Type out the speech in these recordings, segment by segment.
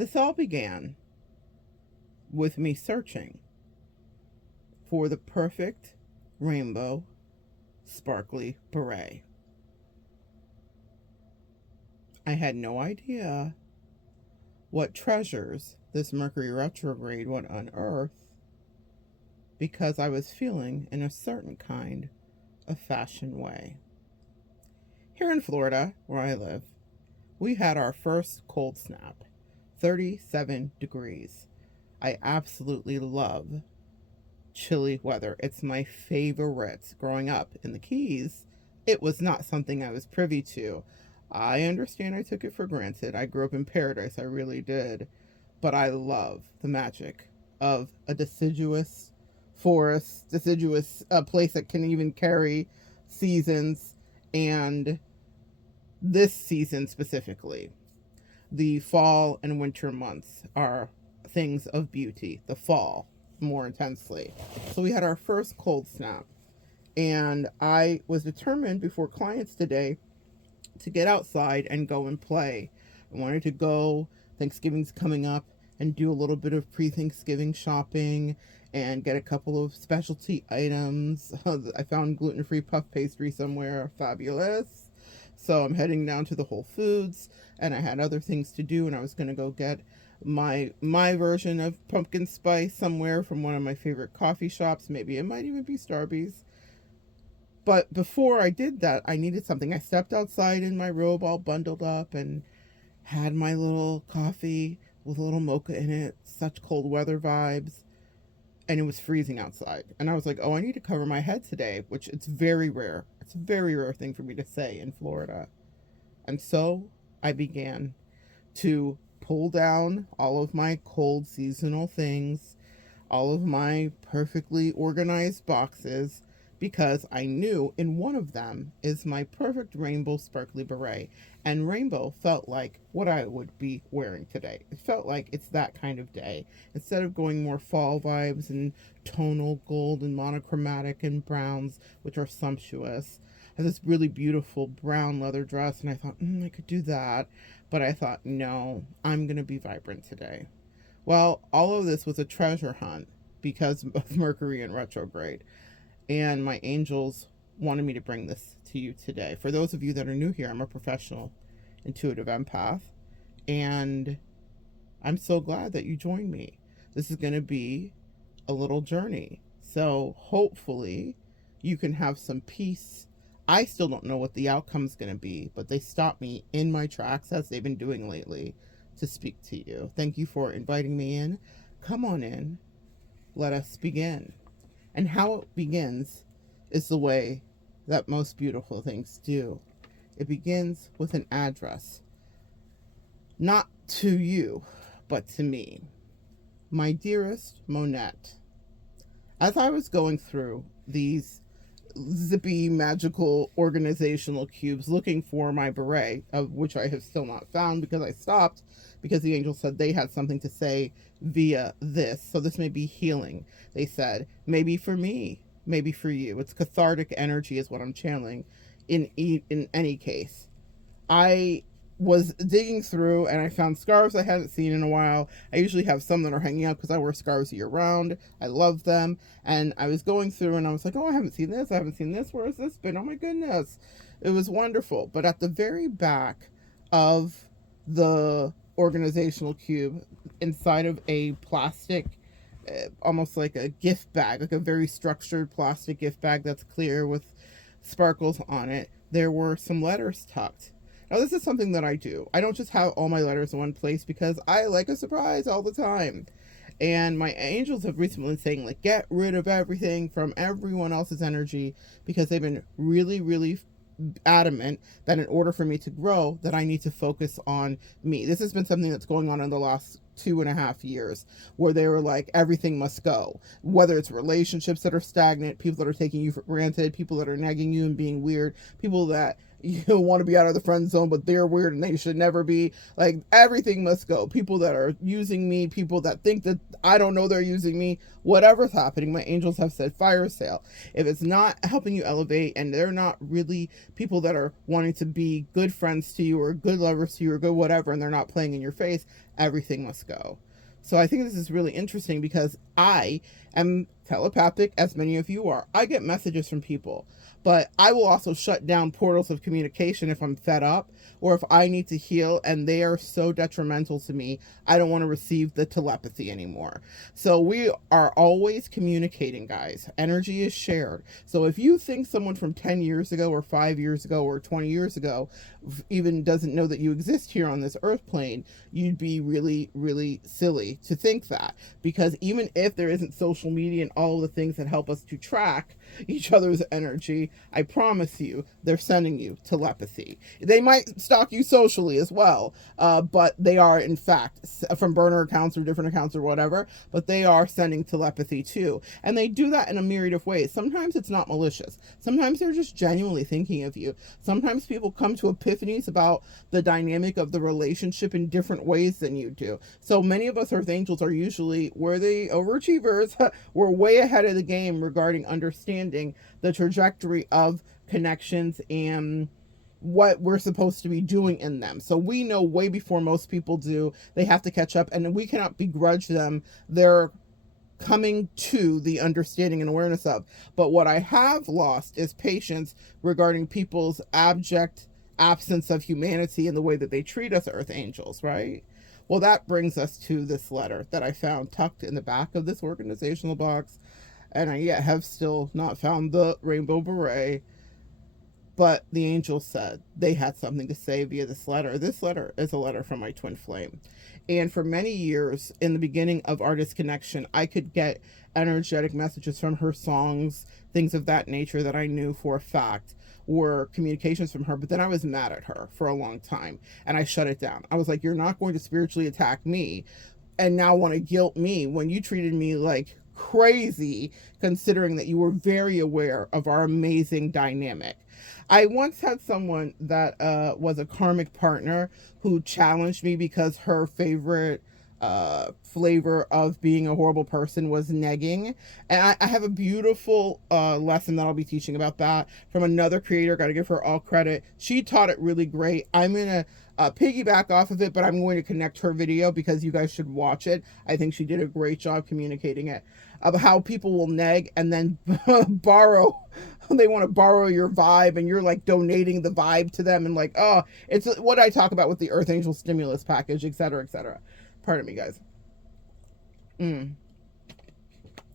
This all began with me searching for the perfect rainbow sparkly beret. I had no idea what treasures this Mercury retrograde would unearth because I was feeling in a certain kind of fashion way. Here in Florida, where I live, we had our first cold snap, 37 degrees. I absolutely love chilly weather. It's my favorite. Growing up in the Keys, it was not something I was privy to. I understand I took it for granted. I grew up in paradise, I really did. But I love the magic of a deciduous forest, deciduous place that can even carry seasons, and this season specifically. The fall and winter months are things of beauty. The fall more intensely. So we had our first cold snap, and I was determined before clients today to get outside and go and play. I wanted to go, Thanksgiving's coming up, and do a little bit of pre-Thanksgiving shopping and get a couple of specialty items. I found gluten-free puff pastry somewhere, fabulous. So I'm heading down to the Whole Foods, and I had other things to do, and I was going to go get my version of pumpkin spice somewhere from one of my favorite coffee shops. Maybe it might even be Starbucks. But before I did that, I needed something. I stepped outside in my robe all bundled up and had my little coffee with a little mocha in it. Such cold weather vibes. And it was freezing outside. And I was like, oh, I need to cover my head today, which it's very rare. It's a very rare thing for me to say in Florida. And so I began to pull down all of my cold seasonal things, all of my perfectly organized boxes, because I knew in one of them is my perfect rainbow sparkly beret. And rainbow felt like what I would be wearing today. It felt like it's that kind of day. Instead of going more fall vibes and tonal gold and monochromatic and browns, which are sumptuous, I had this really beautiful brown leather dress, and I thought, I could do that. But I thought, no, I'm going to be vibrant today. Well, all of this was a treasure hunt because of Mercury in retrograde. And my angels wanted me to bring this to you today. For those of you that are new here, I'm a professional intuitive empath, and I'm so glad that you joined me. This is going to be a little journey. So hopefully you can have some peace. I still don't know what the outcome is going to be, but they stopped me in my tracks, as they've been doing lately, to speak to you. Thank you for inviting me in. Come on in. Let us begin. And how it begins is the way that most beautiful things do. It begins with an address. Not to you, but to me. My dearest Monette, as I was going through these zippy, magical, organizational cubes looking for my beret, of which I have still not found because I stopped, because the angels said they had something to say via this. So this may be healing. They said, maybe for me, maybe for you. It's cathartic energy is what I'm channeling in any case. I was digging through and I found scarves I hadn't seen in a while. I usually have some that are hanging out because I wear scarves year round. I love them. And I was going through and I was like, oh, I haven't seen this. I haven't seen this. Where has this been? Oh my goodness. It was wonderful. But at the very back of the organizational cube, inside of a plastic, almost like a gift bag, like a very structured plastic gift bag that's clear with sparkles on it, there were some letters tucked. Now, this is something that I do. I don't just have all my letters in one place because I like a surprise all the time. And my angels have recently been saying, like, get rid of everything from everyone else's energy, because they've been really, really adamant that in order for me to grow, that I need to focus on me. This has been something that's going on in the last 2.5 years, where they were like, everything must go, whether it's relationships that are stagnant, people that are taking you for granted, people that are nagging you and being weird, people that you want to be out of the friend zone, but they're weird and they should never be. Like, everything must go. People that are using me, people that think that I don't know they're using me, whatever's happening, my angels have said fire sale. If it's not helping you elevate and they're not really people that are wanting to be good friends to you or good lovers to you or good whatever, and they're not playing in your face, everything must go. So I think this is really interesting because I am telepathic, as many of you are. I get messages from people, but I will also shut down portals of communication if I'm fed up or if I need to heal and they are so detrimental to me, I don't want to receive the telepathy anymore. So we are always communicating, guys. Energy is shared. So if you think someone from 10 years ago or 5 years ago or 20 years ago even doesn't know that you exist here on this earth plane, you'd be really, really silly to think that. Because even if there isn't social media and all of the things that help us to track each other's energy, I promise you, they're sending you telepathy. They might stalk you socially as well, but they are, in fact, from burner accounts or different accounts or whatever, but they are sending telepathy too. And they do that in a myriad of ways. Sometimes it's not malicious. Sometimes they're just genuinely thinking of you. Sometimes people come to epiphanies about the dynamic of the relationship in different ways than you do. So many of us Earth Angels are usually, we're the overachievers. We're way ahead of the game regarding understanding the trajectory of connections and what we're supposed to be doing in them. So we know way before most people do. They have to catch up, and we cannot begrudge them their coming to the understanding and awareness of. But what I have lost is patience regarding people's abject absence of humanity in the way that they treat us Earth Angels, right? Well, that brings us to this letter that I found tucked in the back of this organizational box, and I yet have still not found the rainbow beret. But the angels said they had something to say via this letter. This letter is a letter from my twin flame. And for many years, in the beginning of our disconnection, I could get energetic messages from her, songs, things of that nature that I knew for a fact were communications from her. But then I was mad at her for a long time, and I shut it down. I was like, you're not going to spiritually attack me and now want to guilt me when you treated me like crazy, considering that you were very aware of our amazing dynamic. I once had someone that was a karmic partner who challenged me because her favorite flavor of being a horrible person was negging. And I have a beautiful lesson that I'll be teaching about that from another creator. Got to give her all credit. She taught it really great. I'm going to piggyback off of it, but I'm going to connect her video because you guys should watch it. I think she did a great job communicating it, of how people will neg and then borrow. They want to borrow your vibe, and you're like donating the vibe to them, and like, oh, it's what I talk about with the Earth Angel stimulus package, etc., etc. Pardon me, guys.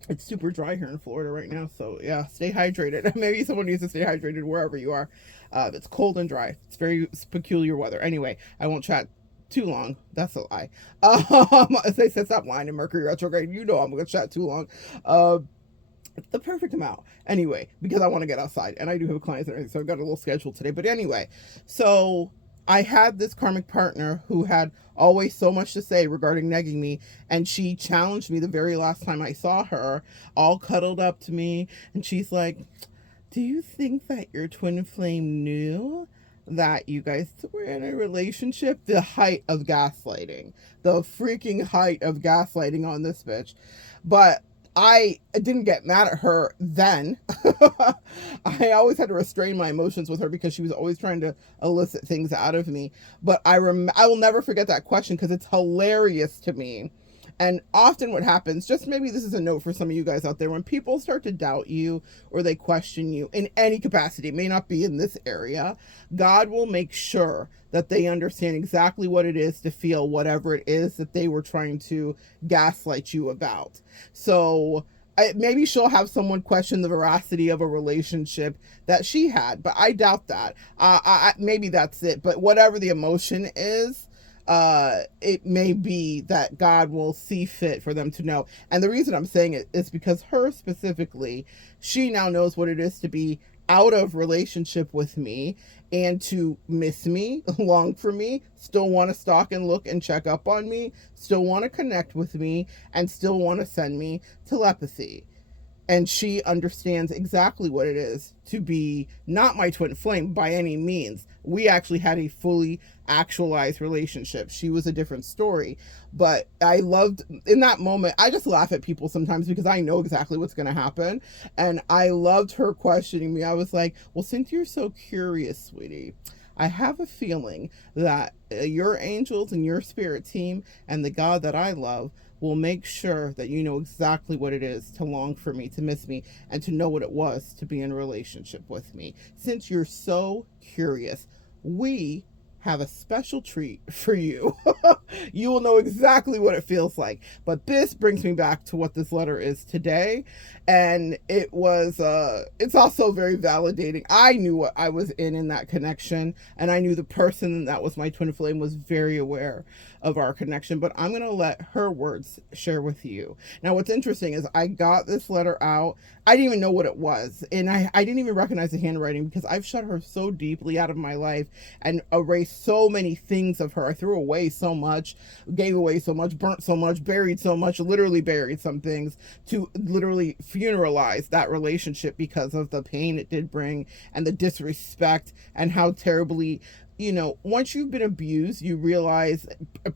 It's super dry here in Florida right now, so yeah, stay hydrated. Maybe someone needs to stay hydrated wherever you are. It's cold and dry. It's very peculiar weather. Anyway, I won't chat too long. That's a lie. As they said, stop lying in Mercury retrograde. You know I'm going to chat too long. The perfect amount. Anyway, because I want to get outside, and I do have clients and everything, so I've got a little schedule today. But anyway, so I had this karmic partner who had always so much to say regarding negging me, and she challenged me the very last time I saw her, all cuddled up to me, and she's like, do you think that your twin flame knew that you guys were in a relationship? The height of gaslighting. The freaking height of gaslighting on this bitch. But I didn't get mad at her then. I always had to restrain my emotions with her because she was always trying to elicit things out of me. But I will never forget that question because it's hilarious to me. And often what happens, just maybe this is a note for some of you guys out there, when people start to doubt you or they question you in any capacity, it may not be in this area, God will make sure that they understand exactly what it is to feel whatever it is that they were trying to gaslight you about. So maybe she'll have someone question the veracity of a relationship that she had, but I doubt that. Maybe that's it. But whatever the emotion is, it may be that God will see fit for them to know. And the reason I'm saying it is because her specifically, she now knows what it is to be out of relationship with me and to miss me, long for me, still want to stalk and look and check up on me, still want to connect with me, and still want to send me telepathy. and she understands exactly what it is to be not my twin flame by any means. We actually had a fully actualized relationship. She was a different story, but I loved in that moment. I just laugh at people sometimes because I know exactly what's going to happen, and I loved her questioning me. I was like, well, since you're so curious, sweetie, I have a feeling that your angels and your spirit team and the God that I love will make sure that you know exactly what it is to long for me, to miss me, and to know what it was to be in a relationship with me. Since you're so curious, we have a special treat for you. You will know exactly what it feels like. But this brings me back to what this letter is today. And it's also very validating. I knew what I was in that connection. And I knew the person that was my twin flame was very aware of our connection. But I'm going to let her words share with you. Now, what's interesting is I got this letter out. I didn't even know what it was. And I didn't even recognize the handwriting because I've shut her so deeply out of my life and erased so many things of her. I threw away so much, gave away so much, burnt so much, buried so much, literally buried some things to literally funeralize that relationship because of the pain it did bring and the disrespect and how terribly, once you've been abused, you realize,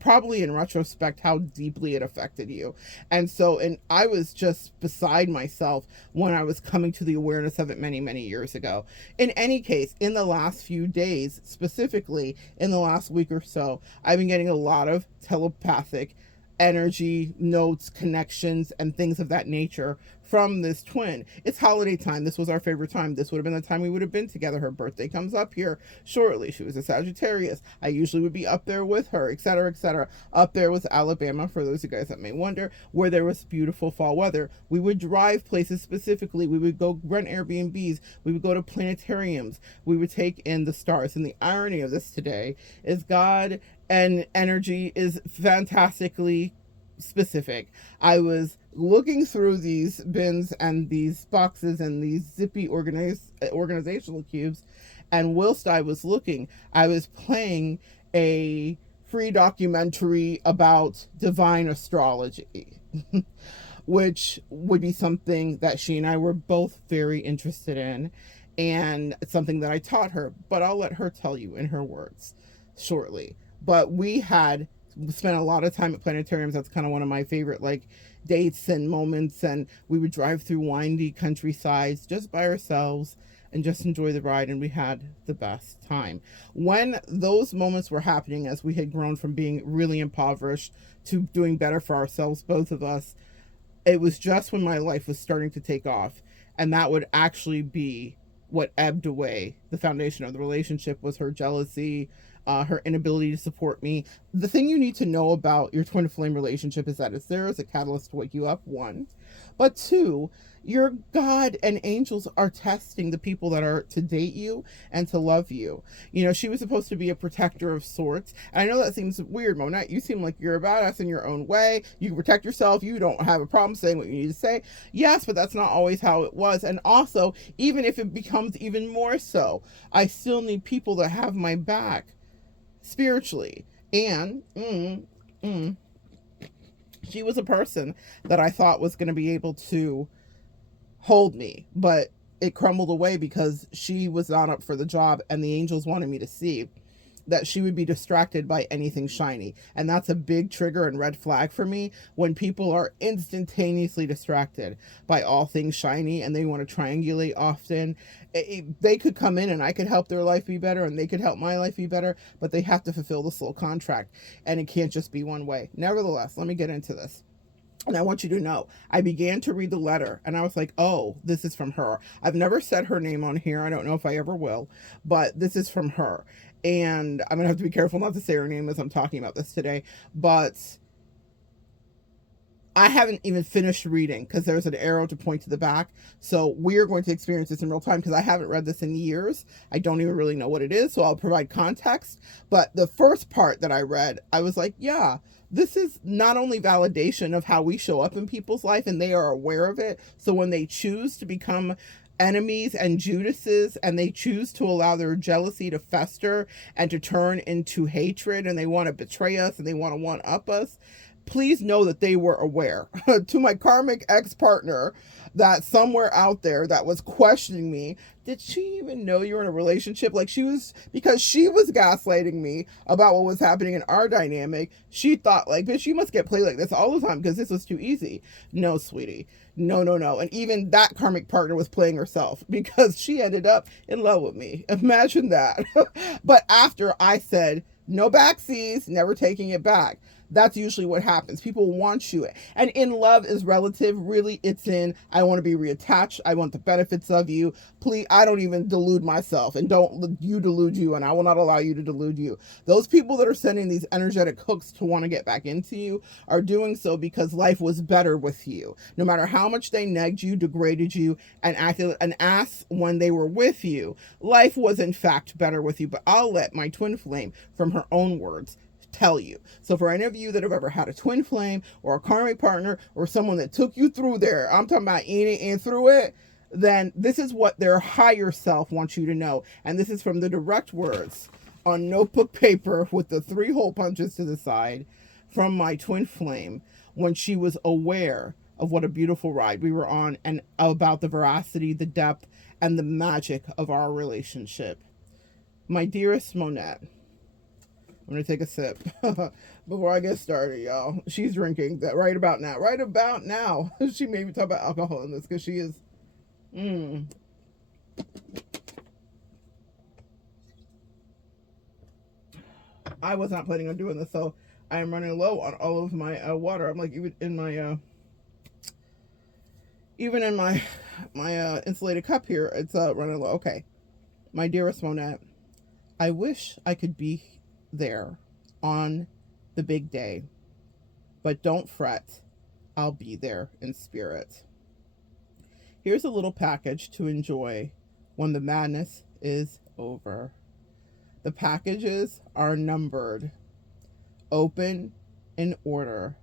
probably in retrospect, how deeply it affected you. And I was just beside myself when I was coming to the awareness of it many, many years ago. In any case, in the last few days, specifically in the last week or so, I've been getting a lot of telepathic energy, notes, connections, and things of that nature from this twin. It's holiday time. This was our favorite time. This would have been the time we would have been together. Her birthday comes up here shortly. She was a Sagittarius. I usually would be up there with her, etc., etc. Up there was Alabama, for those of you guys that may wonder, where there was beautiful fall weather. We would drive places specifically. We would go rent Airbnbs. We would go to planetariums. We would take in the stars. And the irony of this today is God and energy is fantastically specific. I was looking through these bins and these boxes and these zippy organizational cubes, and whilst I was looking, I was playing a free documentary about divine astrology, which would be something that she and I were both very interested in, and it's something that I taught her, but I'll let her tell you in her words shortly. But we had spent a lot of time at planetariums. That's kind of one of my favorite dates and moments, and we would drive through windy countrysides just by ourselves and just enjoy the ride, and we had the best time. When those moments were happening, as we had grown from being really impoverished to doing better for ourselves, both of us, it was just when my life was starting to take off, and that would actually be what ebbed away. The foundation of the relationship was her jealousy, her inability to support me. The thing you need to know about your twin flame relationship is that it's there as a catalyst to wake you up, one. But two, your God and angels are testing the people that are to date you and to love you. She was supposed to be a protector of sorts. And I know that seems weird, Monette. You seem like you're a badass in your own way. You can protect yourself. You don't have a problem saying what you need to say. Yes, but that's not always how it was. And also, even if it becomes even more so, I still need people that have my back spiritually. And she was a person that I thought was going to be able to hold me, but it crumbled away because she was not up for the job, and the angels wanted me to see that she would be distracted by anything shiny. And that's a big trigger and red flag for me when people are instantaneously distracted by all things shiny and they want to triangulate often. They could come in and I could help their life be better and they could help my life be better, but they have to fulfill this little contract, and it can't just be one way. Nevertheless, let me get into this. And I want you to know, I began to read the letter and I was like, oh, this is from her. I've never said her name on here. I don't know if I ever will, but this is from her. And I'm going to have to be careful not to say her name as I'm talking about this today. But I haven't even finished reading because there's an arrow to point to the back. So we're going to experience this in real time because I haven't read this in years. I don't even really know what it is. So I'll provide context. But the first part that I read, I was like, yeah, this is not only validation of how we show up in people's life and they are aware of it. So when they choose to become enemies and Judases and they choose to allow their jealousy to fester and to turn into hatred and they want to betray us and they want to one-up us, please know that they were aware. To my karmic ex-partner, that somewhere out there that was questioning me, did she even know you were in a relationship? Like, she was, because she was gaslighting me about what was happening in our dynamic. She thought, like, bitch, you must get played like this all the time because this was too easy. No, sweetie. No, no, no. And even that karmic partner was playing herself because she ended up in love with me. Imagine that. But after I said, no backseas, never taking it back. That's usually what happens. People want you. And in love is relative. Really, it's in, I want to be reattached. I want the benefits of you. Please, I don't even delude myself. And don't you delude you. And I will not allow you to delude you. Those people that are sending these energetic hooks to want to get back into you are doing so because life was better with you. No matter how much they negged you, degraded you, and acted an ass when they were with you, life was in fact better with you. But I'll let my twin flame, from her own words, tell you. So for any of you that have ever had a twin flame or a karmic partner or someone that took you through there, I'm talking about in it and through it, then this is what their higher self wants you to know. And this is from the direct words on notebook paper with the 3 hole punches to the side from my twin flame when she was aware of what a beautiful ride we were on and about the veracity, the depth, and the magic of our relationship. My dearest Monette, I'm going to take a sip before I get started, y'all. She's drinking that right about now. Right about now. She made me talk about alcohol in this because she is... I was not planning on doing this, so I am running low on all of my water. I'm like, even in my insulated cup here, it's running low. Okay. My dearest Monette, I wish I could be there on the big day, but don't fret, I'll be there in spirit. Here's a little package to enjoy when the madness is over. The packages are numbered. Open in order,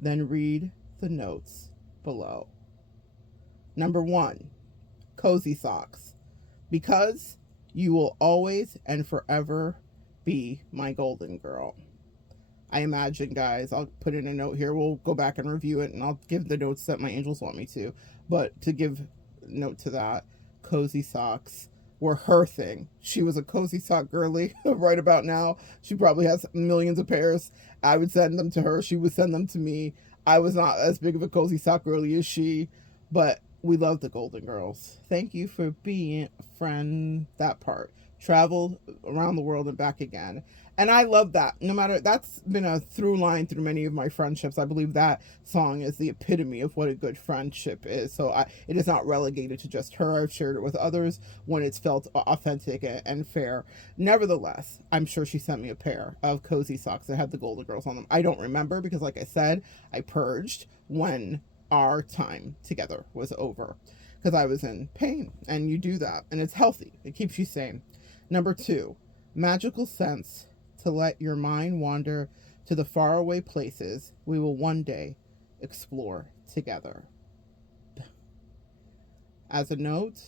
then read the notes below. Number 1, cozy socks, because you will always and forever be my golden girl. I imagine, guys, I'll put in a note here. We'll go back and review it, and I'll give the notes that my angels want me to. But to give note to that, cozy socks were her thing. She was a cozy sock girly right about now. She probably has millions of pairs. I would send them to her. She would send them to me. I was not as big of a cozy sock girly as she, but we love the Golden Girls. Thank you for being a friend. That part. Traveled around the world and back again. And I love that. No matter, that's been a through line through many of my friendships. I believe that song is the epitome of what a good friendship is. So it is not relegated to just her. I've shared it with others when it's felt authentic and fair. Nevertheless, I'm sure she sent me a pair of cozy socks that had the Golden Girls on them. I don't remember because, like I said, I purged when our time together was over because I was in pain. And you do that, and it's healthy. It keeps you sane. Number 2, magical sense to let your mind wander to the faraway places we will one day explore together. As a note,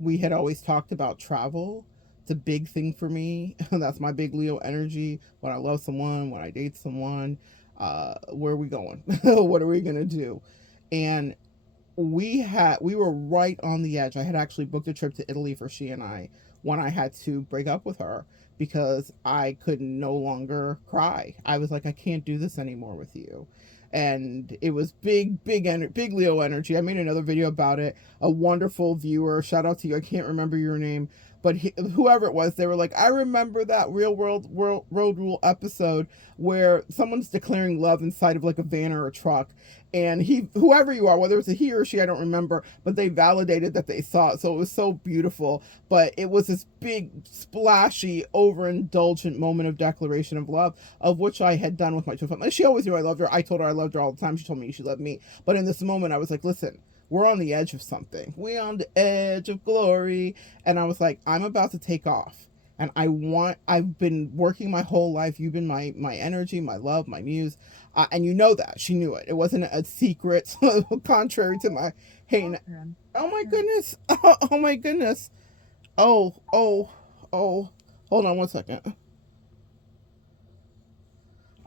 we had always talked about travel. It's a big thing for me. That's my big Leo energy. When I love someone, when I date someone, where are we going? What are we going to do? And we were right on the edge. I had actually booked a trip to Italy for she and I when I had to break up with her because I could no longer cry. I was like, I can't do this anymore with you. And it was big Leo energy. I made another video about it. A wonderful viewer, shout out to you. I can't remember your name, but whoever it was, they were like, I remember that Real World Road Rule episode where someone's declaring love inside of like a van or a truck. And whoever you are, whether it's a he or she, I don't remember, but they validated that they saw it. So it was so beautiful. But it was this big, splashy, overindulgent moment of declaration of love, of which I had done with my twin flame. She always knew I loved her. I told her I loved her all the time. She told me she loved me. But in this moment, I was like, listen, we're on the edge of something. We're on the edge of glory. And I was like, I'm about to take off. And I've been working my whole life. You've been my energy, my love, my muse. And you know that. She knew it. It wasn't a secret, contrary to my hate. Oh my goodness. Oh my goodness. Oh. Hold on one second.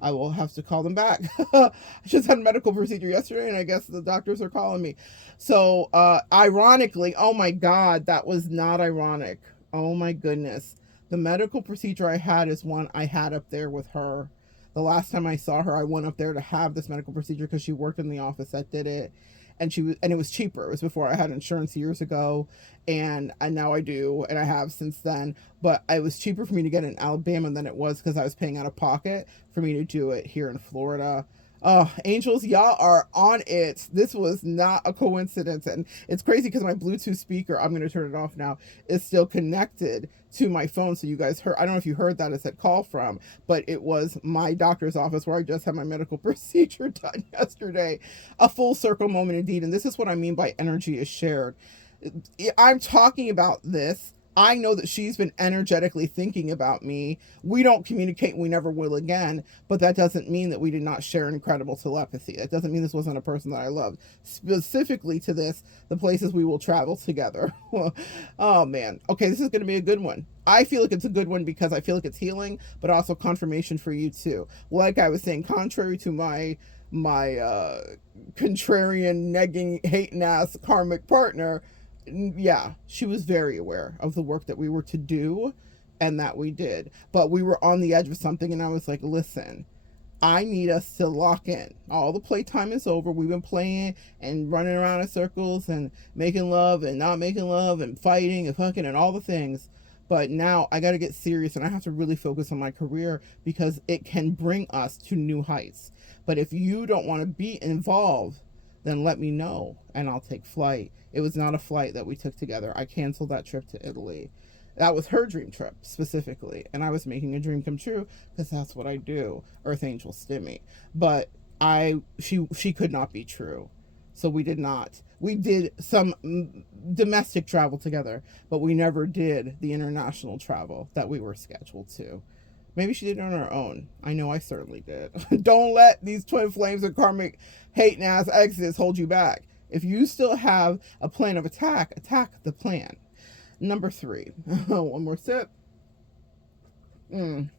I will have to call them back. I just had a medical procedure yesterday, and I guess the doctors are calling me. So, ironically, oh my God, that was not ironic. Oh my goodness. The medical procedure I had is one I had up there with her. The last time I saw her, I went up there to have this medical procedure because she worked in the office that did it. And it was cheaper. It was before I had insurance years ago, and now I do, and I have since then. But it was cheaper for me to get it in Alabama than it was because I was paying out of pocket for me to do it here in Florida. Oh, angels, y'all are on it. This was not a coincidence. And it's crazy because my Bluetooth speaker, I'm going to turn it off now, is still connected to my phone. So you guys heard, I don't know if you heard that, it said call from, but it was my doctor's office where I just had my medical procedure done yesterday. A full circle moment indeed. And this is what I mean by energy is shared. I'm talking about this. I know that she's been energetically thinking about me. We don't communicate, we never will again, but that doesn't mean that we did not share incredible telepathy. That doesn't mean this wasn't a person that I loved. Specifically to this, the places we will travel together. Oh man. Okay, this is going to be a good one. I feel like it's a good one because I feel like it's healing, but also confirmation for you too. Like I was saying, contrary to my contrarian, negging, hating ass karmic partner, yeah, she was very aware of the work that we were to do and that we did. But we were on the edge of something, and I was like, listen, I need us to lock in. All the playtime is over. We've been playing and running around in circles and making love and not making love and fighting and fucking and all the things. But now I got to get serious, and I have to really focus on my career because it can bring us to new heights. But if you don't want to be involved, then let me know and I'll take flight. It was not a flight that we took together. I canceled that trip to Italy. That was her dream trip specifically, and I was making a dream come true because that's what I do. Earth Angel Stimmy. But she could not be true. So we did not. We did some domestic travel together, but we never did the international travel that we were scheduled to. Maybe she did it on her own. I know I certainly did. Don't let these twin flames of karmic hating ass exes hold you back. If you still have a plan of attack, attack the plan. Number 3. One more sip. Your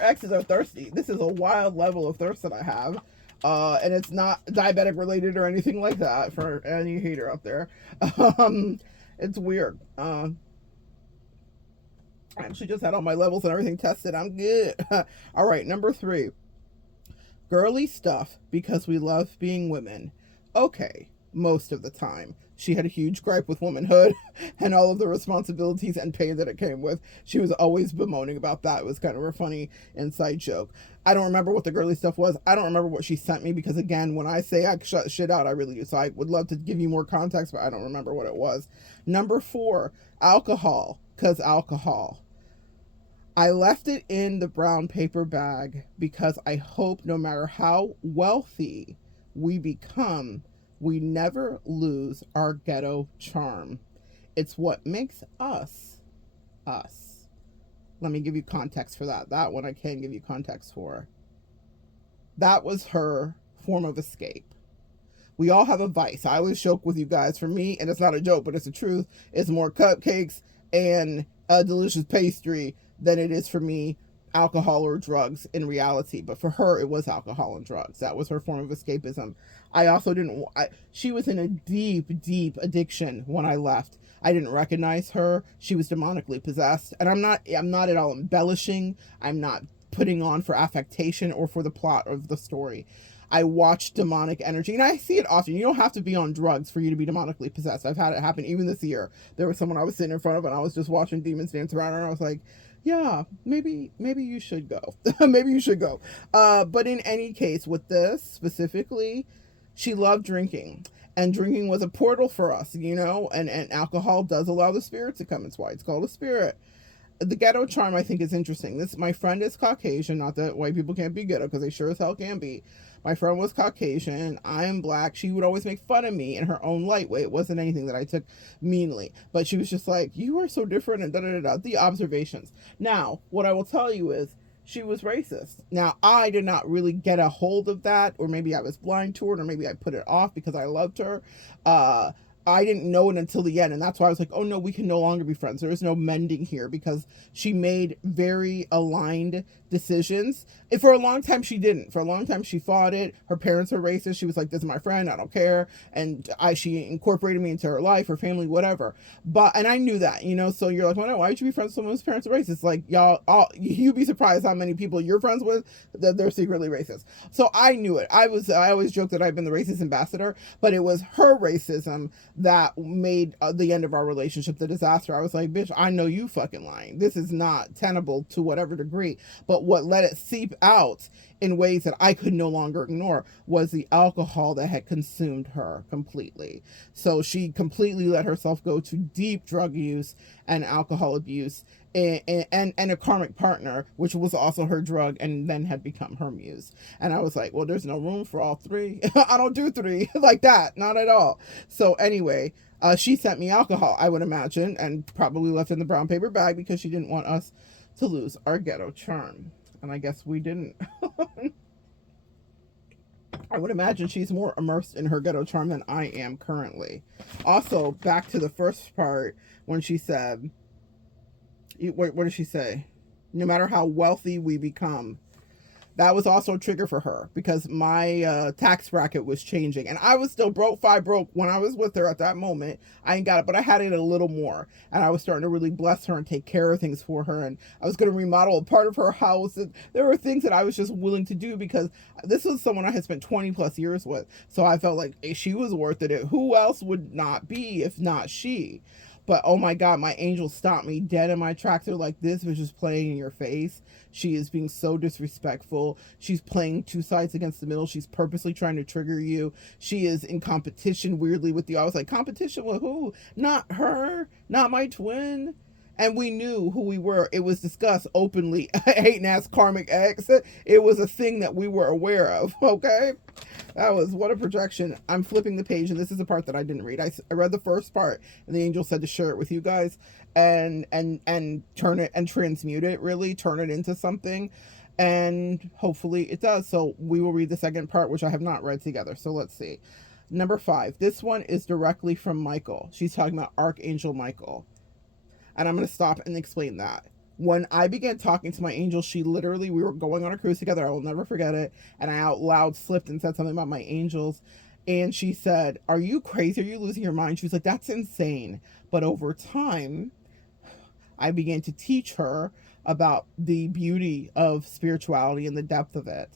exes are thirsty. This is a wild level of thirst that I have. And it's not diabetic related or anything like that for any hater out there. It's weird. I actually just had all my levels and everything tested. I'm good. All right, number 3. Girly stuff because we love being women. Okay, most of the time. She had a huge gripe with womanhood and all of the responsibilities and pain that it came with. She was always bemoaning about that. It was kind of a funny inside joke. I don't remember what the girly stuff was. I don't remember what she sent me because, again, when I say I shut shit out, I really do. So I would love to give you more context, but I don't remember what it was. Number 4, alcohol, because alcohol. I left it in the brown paper bag because I hope no matter how wealthy we become, we never lose our ghetto charm. It's what makes us, us. Let me give you context for that. That one I can give you context for. That was her form of escape. We all have a vice. I always joke with you guys. For me, and it's not a joke, but it's the truth, it's more cupcakes and a delicious pastry than it is for me alcohol or drugs in reality. But for her, it was alcohol and drugs. That was her form of escapism. I also didn't, she was in a deep, deep addiction when I left. I didn't recognize her. She was demonically possessed. And I'm not at all embellishing. I'm not putting on for affectation or for the plot of the story. I watch demonic energy, and I see it often. You don't have to be on drugs for you to be demonically possessed. I've had it happen even this year. There was someone I was sitting in front of, and I was just watching demons dance around, and I was like, yeah, maybe you should go. Maybe you should go. But in any case, with this specifically, she loved drinking. And drinking was a portal for us, you know, and alcohol does allow the spirit to come. It's why it's called a spirit. The ghetto charm, I think, is interesting. My friend is Caucasian, not that white people can't be ghetto, because they sure as hell can be. My friend was Caucasian. I am black. She would always make fun of me in her own light way. It wasn't anything that I took meanly. But she was just like, you are so different and da-da-da-da. The observations. Now, what I will tell you is, she was racist. Now, I did not really get a hold of that, or maybe I was blind to it, or maybe I put it off because I loved her. I didn't know it until the end, and that's why I was like, oh no, we can no longer be friends. There is no mending here, because she made very aligned decisions. And for a long time, she didn't. For a long time, she fought it. Her parents were racist. She was like, this is my friend, I don't care. And she incorporated me into her life, her family, whatever. And I knew that, so you're like, well, no, why would you be friends with someone whose parents are racist? Like, you'd be surprised how many people you're friends with that they're secretly racist. So I knew it. I always joke that I've been the racist ambassador, but it was her racism that made the end of our relationship the disaster. I was like, bitch, I know you fucking lying. This is not tenable to whatever degree. But what let it seep out in ways that I could no longer ignore was the alcohol that had consumed her completely. So she completely let herself go to deep drug use and alcohol abuse, and a karmic partner, which was also her drug and then had become her muse. And I was like, well, there's no room for all three. I don't do three like that, not at all. So anyway, she sent me alcohol, I would imagine, and probably left in the brown paper bag because she didn't want us to lose our ghetto charm. And I guess we didn't. I would imagine she's more immersed in her ghetto charm than I am currently. Also, back to the first part when she said, what did she say? No matter how wealthy we become. That was also a trigger for her, because my tax bracket was changing, and I was still broke when I was with her at that moment. I ain't got it, but I had it a little more, and I was starting to really bless her and take care of things for her, and I was going to remodel a part of her house, and there were things that I was just willing to do because this was someone I had spent 20 plus years with, so I felt like she was worth it. Who else would not be if not she? But oh my God, my angel stopped me dead in my tracks. They're like, this was just playing in your face. She is being so disrespectful. She's playing two sides against the middle. She's purposely trying to trigger you. She is in competition weirdly with you. I was like, competition with who? Not her, not my twin. And we knew who we were. It was discussed openly. Hating ass karmic ex. It was a thing that we were aware of. Okay. That was, what a projection. I'm flipping the page, and this is the part that I didn't read. I read the first part, and the angel said to share it with you guys and turn it and transmute it, really turn it into something. And hopefully it does. So we will read the second part, which I have not read together. So let's see. Number 5. This one is directly from Michael. She's talking about Archangel Michael. And I'm going to stop and explain that. When I began talking to my angel, we were going on a cruise together. I will never forget it. And I out loud slipped and said something about my angels. And she said, are you crazy? Are you losing your mind? She was like, that's insane. But over time, I began to teach her about the beauty of spirituality and the depth of it.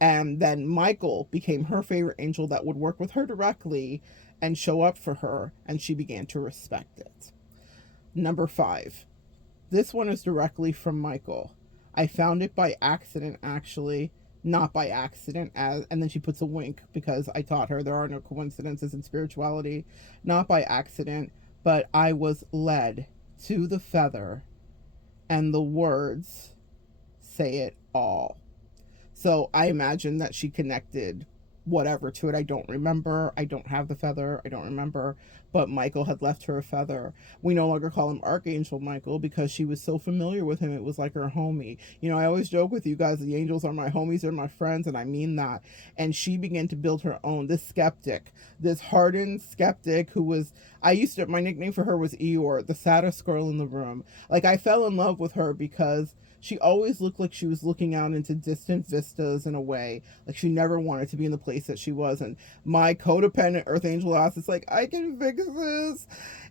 And then Michael became her favorite angel that would work with her directly and show up for her. And she began to respect it. Number 5. This one is directly from Michael. I found it by accident, actually. Not by accident. And then she puts a wink, because I taught her there are no coincidences in spirituality. Not by accident, but I was led to the feather, and the words say it all. So I imagine that she connected whatever to it. I don't remember. I don't have the feather. I don't remember. But Michael had left her a feather. We no longer call him Archangel Michael because she was so familiar with him. It was like her homie. I always joke with you guys, the angels are my homies, they're my friends, and I mean that. And she began to build her own. This skeptic, this hardened skeptic who was, my nickname for her was Eeyore, the saddest girl in the room. Like, I fell in love with her because she always looked like she was looking out into distant vistas in a way. Like, she never wanted to be in the place that she was. And my codependent Earth Angel ass is like, I can fix this.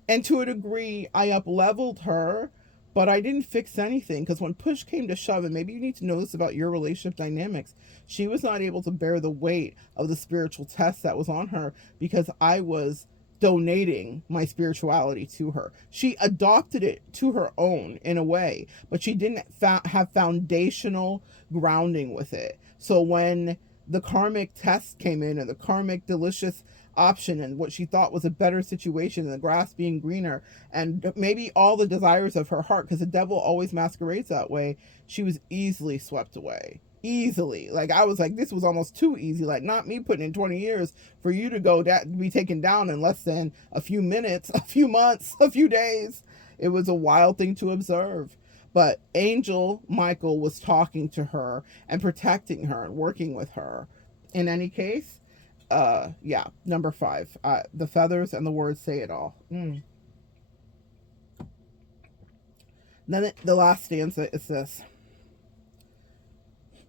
And to a degree, I up-leveled her, but I didn't fix anything. Because when push came to shove, and maybe you need to know this about your relationship dynamics, she was not able to bear the weight of the spiritual test that was on her because I was donating my spirituality to her. She adopted it to her own in a way, but she didn't have foundational grounding with it. So when the karmic test came in, and the karmic delicious option, and what she thought was a better situation, and the grass being greener, and maybe all the desires of her heart, because the devil always masquerades that way, she was easily swept away. Easily. Like, I was like, this was almost too easy. Like, not me putting in 20 years for you to be taken down in less than a few minutes, a few months, a few days. It was a wild thing to observe. But Angel Michael was talking to her and protecting her and working with her. In any case, Yeah, number 5. The feathers and the words say it all. Then the last stanza is this.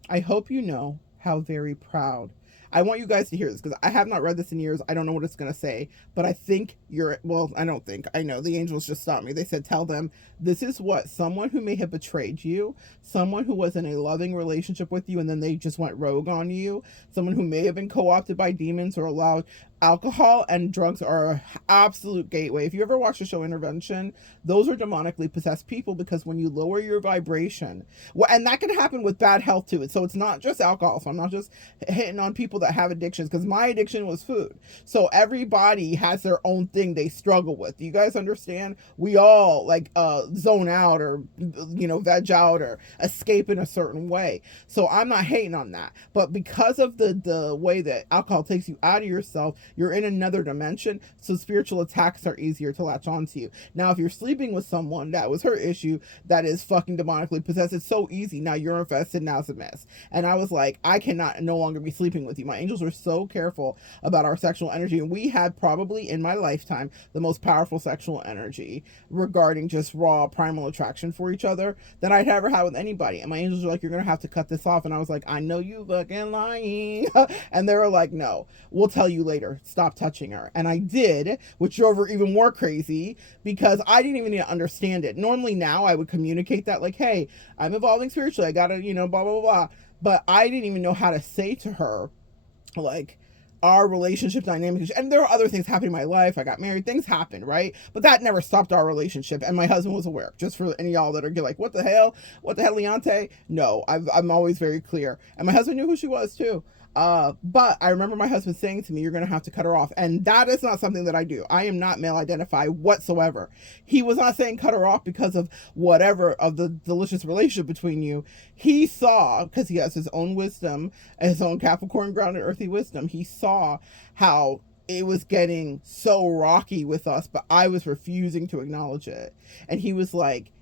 I hope you know how very proud. I want you guys to hear this because I have not read this in years. I don't know what it's going to say, but I think well, I don't think. I know the angels just stopped me. They said, tell them this is what someone who may have betrayed you, someone who was in a loving relationship with you and then they just went rogue on you, someone who may have been co-opted by demons or allowed. Alcohol and drugs are an absolute gateway. If you ever watch the show Intervention, those are demonically possessed people because when you lower your vibration, well, and that can happen with bad health too. So it's not just alcohol. So I'm not just hitting on people that have addictions because my addiction was food. So everybody has their own thing they struggle with. Do you guys understand? We all like zone out or veg out or escape in a certain way. So I'm not hating on that. But because of the way that alcohol takes you out of yourself, you're in another dimension, so spiritual attacks are easier to latch onto you. Now, if you're sleeping with someone that was her issue, that is fucking demonically possessed, it's so easy. Now you're infested, now it's a mess. And I was like, I cannot no longer be sleeping with you. My angels were so careful about our sexual energy, and we had probably in my lifetime the most powerful sexual energy regarding just raw primal attraction for each other that I'd ever had with anybody. And my angels were like, you're gonna have to cut this off. And I was like, I know you fucking lying. And they were like, no, we'll tell you later. Stop touching her. And I did, which drove her even more crazy because I didn't even understand it. Normally now I would communicate that like, hey, I'm evolving spiritually. I gotta, blah, blah, blah. But I didn't even know how to say to her, like, our relationship dynamic. And there are other things happening in my life. I got married. Things happened, right? But that never stopped our relationship. And my husband was aware. Just for any of y'all that are like, what the hell? What the hell, Leonte? No, I'm always very clear. And my husband knew who she was too. But I remember my husband saying to me, you're going to have to cut her off. And that is not something that I do. I am not male identified whatsoever. He was not saying cut her off because of whatever of the delicious relationship between you. He saw, because he has his own wisdom, his own Capricorn grounded earthy wisdom. He saw how it was getting so rocky with us, but I was refusing to acknowledge it. And he was like,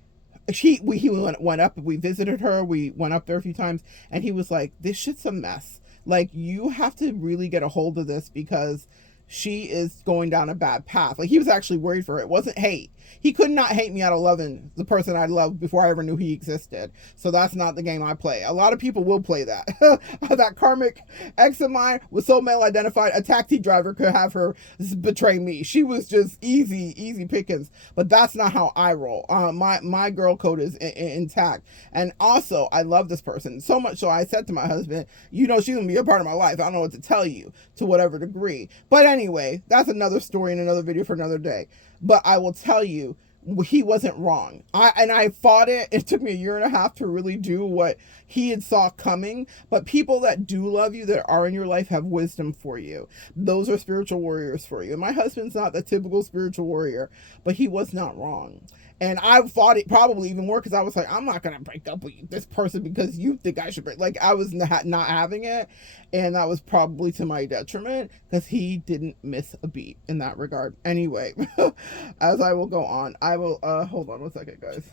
he went up, we visited her, we went up there a few times, and he was like, this shit's a mess. Like, you have to really get a hold of this because she is going down a bad path. Like, he was actually worried for her. It wasn't hate. He could not hate me out of loving the person I loved before I ever knew he existed. So that's not the game I play. A lot of people will play that. That karmic ex of mine was so male identified, a taxi driver could have her betray me. She was just easy pickings. But that's not how I roll. My girl code is intact. And also, I love this person so much so I said to my husband, she's gonna be a part of my life. I don't know what to tell you to whatever degree. But anyway, that's another story and another video for another day. But I will tell you, he wasn't wrong. I fought it. It took me a year and a half to really do what he had saw coming. But people that do love you, that are in your life, have wisdom for you. Those are spiritual warriors for you. And my husband's not the typical spiritual warrior, but he was not wrong. And I fought it probably even more because I was like, I'm not going to break up with this person because you think I should break. Like, I was not having it. And that was probably to my detriment because he didn't miss a beat in that regard. Anyway, as I will go on, I will, hold on one second, guys.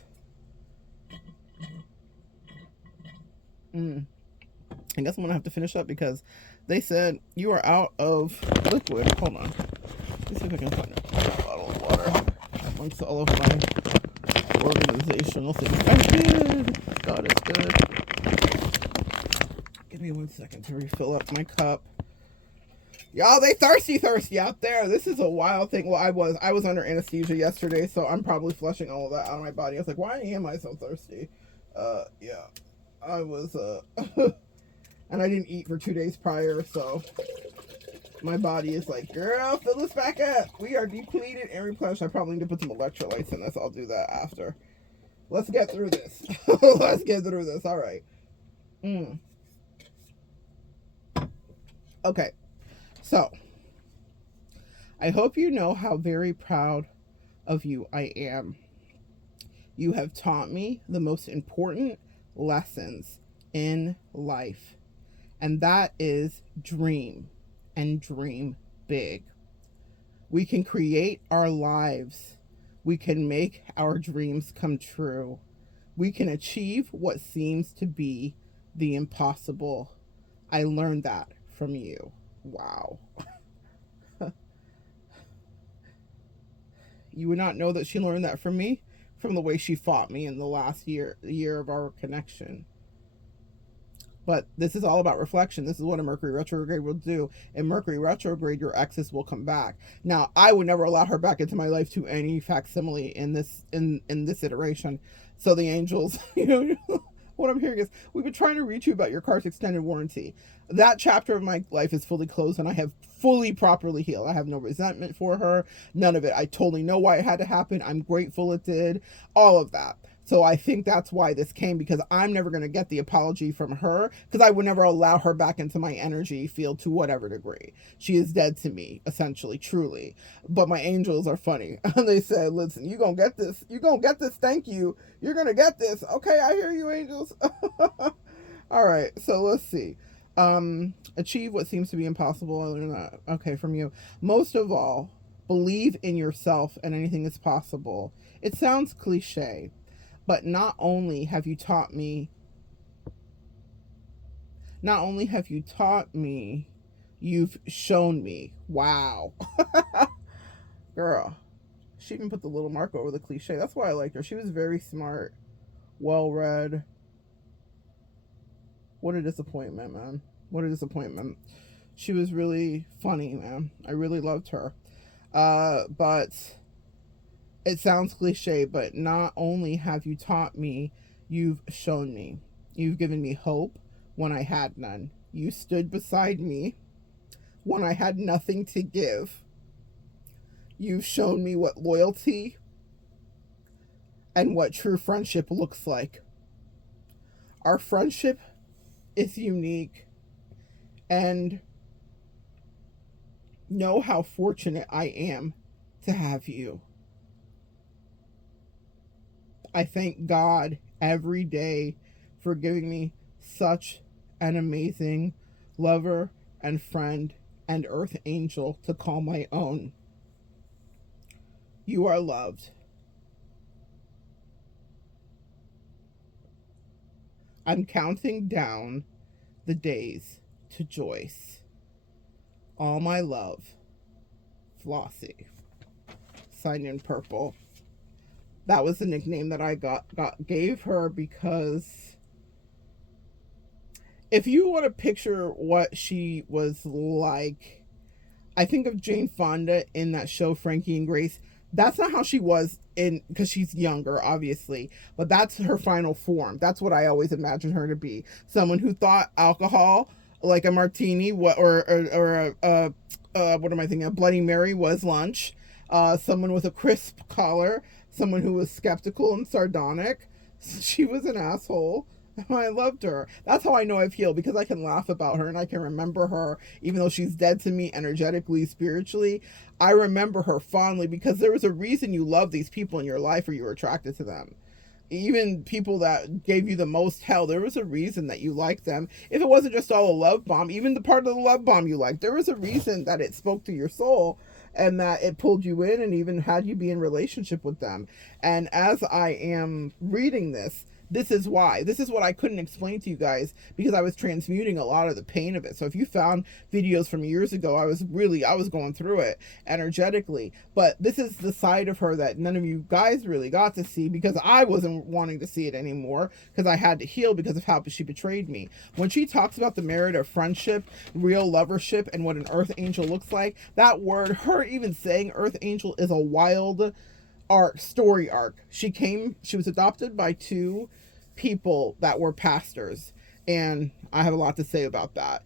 I guess I'm going to have to finish up because they said you are out of liquid. Hold on. Let's see if I can find a bottle of water amongst all of my organizational things. I did. God is good. Give me 1 second to refill up my cup. Y'all, they thirsty out there. This is a wild thing. Well, I was under anesthesia yesterday, so I'm probably flushing all of that out of my body. I was like, why am I so thirsty? Yeah. I was, and I didn't eat for 2 days prior, so my body is like, girl, fill this back up. We are depleted and replenished. I probably need to put some electrolytes in this. I'll do that after. Let's get through this. Let's get through this. All right. Okay. So, I hope you know how very proud of you I am. You have taught me the most important lessons in life, and that is dream and dream big. We can create our lives. We can make our dreams come true. We can achieve what seems to be the impossible. I learned that from you. Wow. You would not know that she learned that from me, from the way she fought me in the last year of our connection. But this is all about reflection. This is what a Mercury retrograde will do. In Mercury retrograde, your exes will come back. Now, I would never allow her back into my life to any facsimile in this iteration. So the angels, what I'm hearing is, we've been trying to reach you about your car's extended warranty. That chapter of my life is fully closed, and I have fully properly healed. I have no resentment for her, none of it. I totally know why it had to happen. I'm grateful it did, all of that. So I think that's why this came, because I'm never going to get the apology from her, because I would never allow her back into my energy field to whatever degree. She is dead to me, essentially, truly. But my angels are funny. They said, listen, you're going to get this. You're going to get this. Thank you. You're going to get this. Okay, I hear you, angels. All right, so let's see. Achieve what seems to be impossible. Okay, from you. Most of all, believe in yourself and anything is possible. It sounds cliche, but not only have you taught me, you've shown me. Wow. Girl, she even put the little mark over the cliche. That's why I liked her. She was very smart, well-read. What a disappointment, man. What a disappointment. She was really funny, man. I really loved her. But it sounds cliche, but not only have you taught me, you've shown me. You've given me hope when I had none. You stood beside me when I had nothing to give. You've shown me what loyalty and what true friendship looks like. Our friendship is unique, and know how fortunate I am to have you. I thank God every day for giving me such an amazing lover and friend and earth angel to call my own. You are loved. I'm counting down the days to Joyce. All my love, Flossie. Signed in purple. That was the nickname that I gave her, because if you want to picture what she was like, I think of Jane Fonda in that show Frankie and Grace. That's not how she was because she's younger, obviously, but that's her final form. That's what I always imagined her to be. Someone who thought alcohol, like a martini, or what am I thinking? A Bloody Mary was lunch. Someone with a crisp collar. Someone who was skeptical and sardonic. She was an asshole. I loved her. That's how I know I've healed, because I can laugh about her and I can remember her, even though she's dead to me energetically, spiritually. I remember her fondly, because there was a reason you love these people in your life, or you were attracted to them. Even people that gave you the most hell, there was a reason that you liked them. If it wasn't just all a love bomb, even the part of the love bomb you liked, there was a reason that it spoke to your soul, and that it pulled you in and even had you be in relationship with them. And as I am reading this is why. This is what I couldn't explain to you guys, because I was transmuting a lot of the pain of it. So if you found videos from years ago, I was going through it energetically. But this is the side of her that none of you guys really got to see, because I wasn't wanting to see it anymore, because I had to heal because of how she betrayed me. When she talks about the merit of friendship, real lovership, and what an earth angel looks like, that word, her even saying earth angel, is a wild story arc. She was adopted by two people that were pastors, and I have a lot to say about that.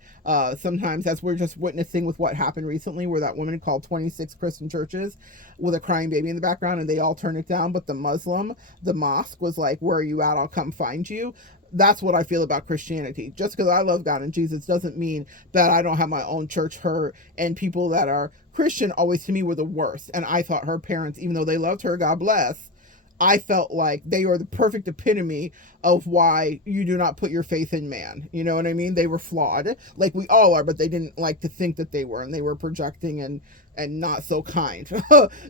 Sometimes, as we're just witnessing with what happened recently, where that woman called 26 Christian churches with a crying baby in the background, and they all turned it down, but the mosque was like, where are you at? I'll come find you. That's what I feel about Christianity. Just because I love God and Jesus doesn't mean that I don't have my own church hurt, and people that are Christian always to me were the worst. And I thought her parents, even though they loved her, God bless, I felt like they were the perfect epitome of why you do not put your faith in man. You know what I mean? They were flawed, like we all are, but they didn't like to think that they were, and they were projecting and not so kind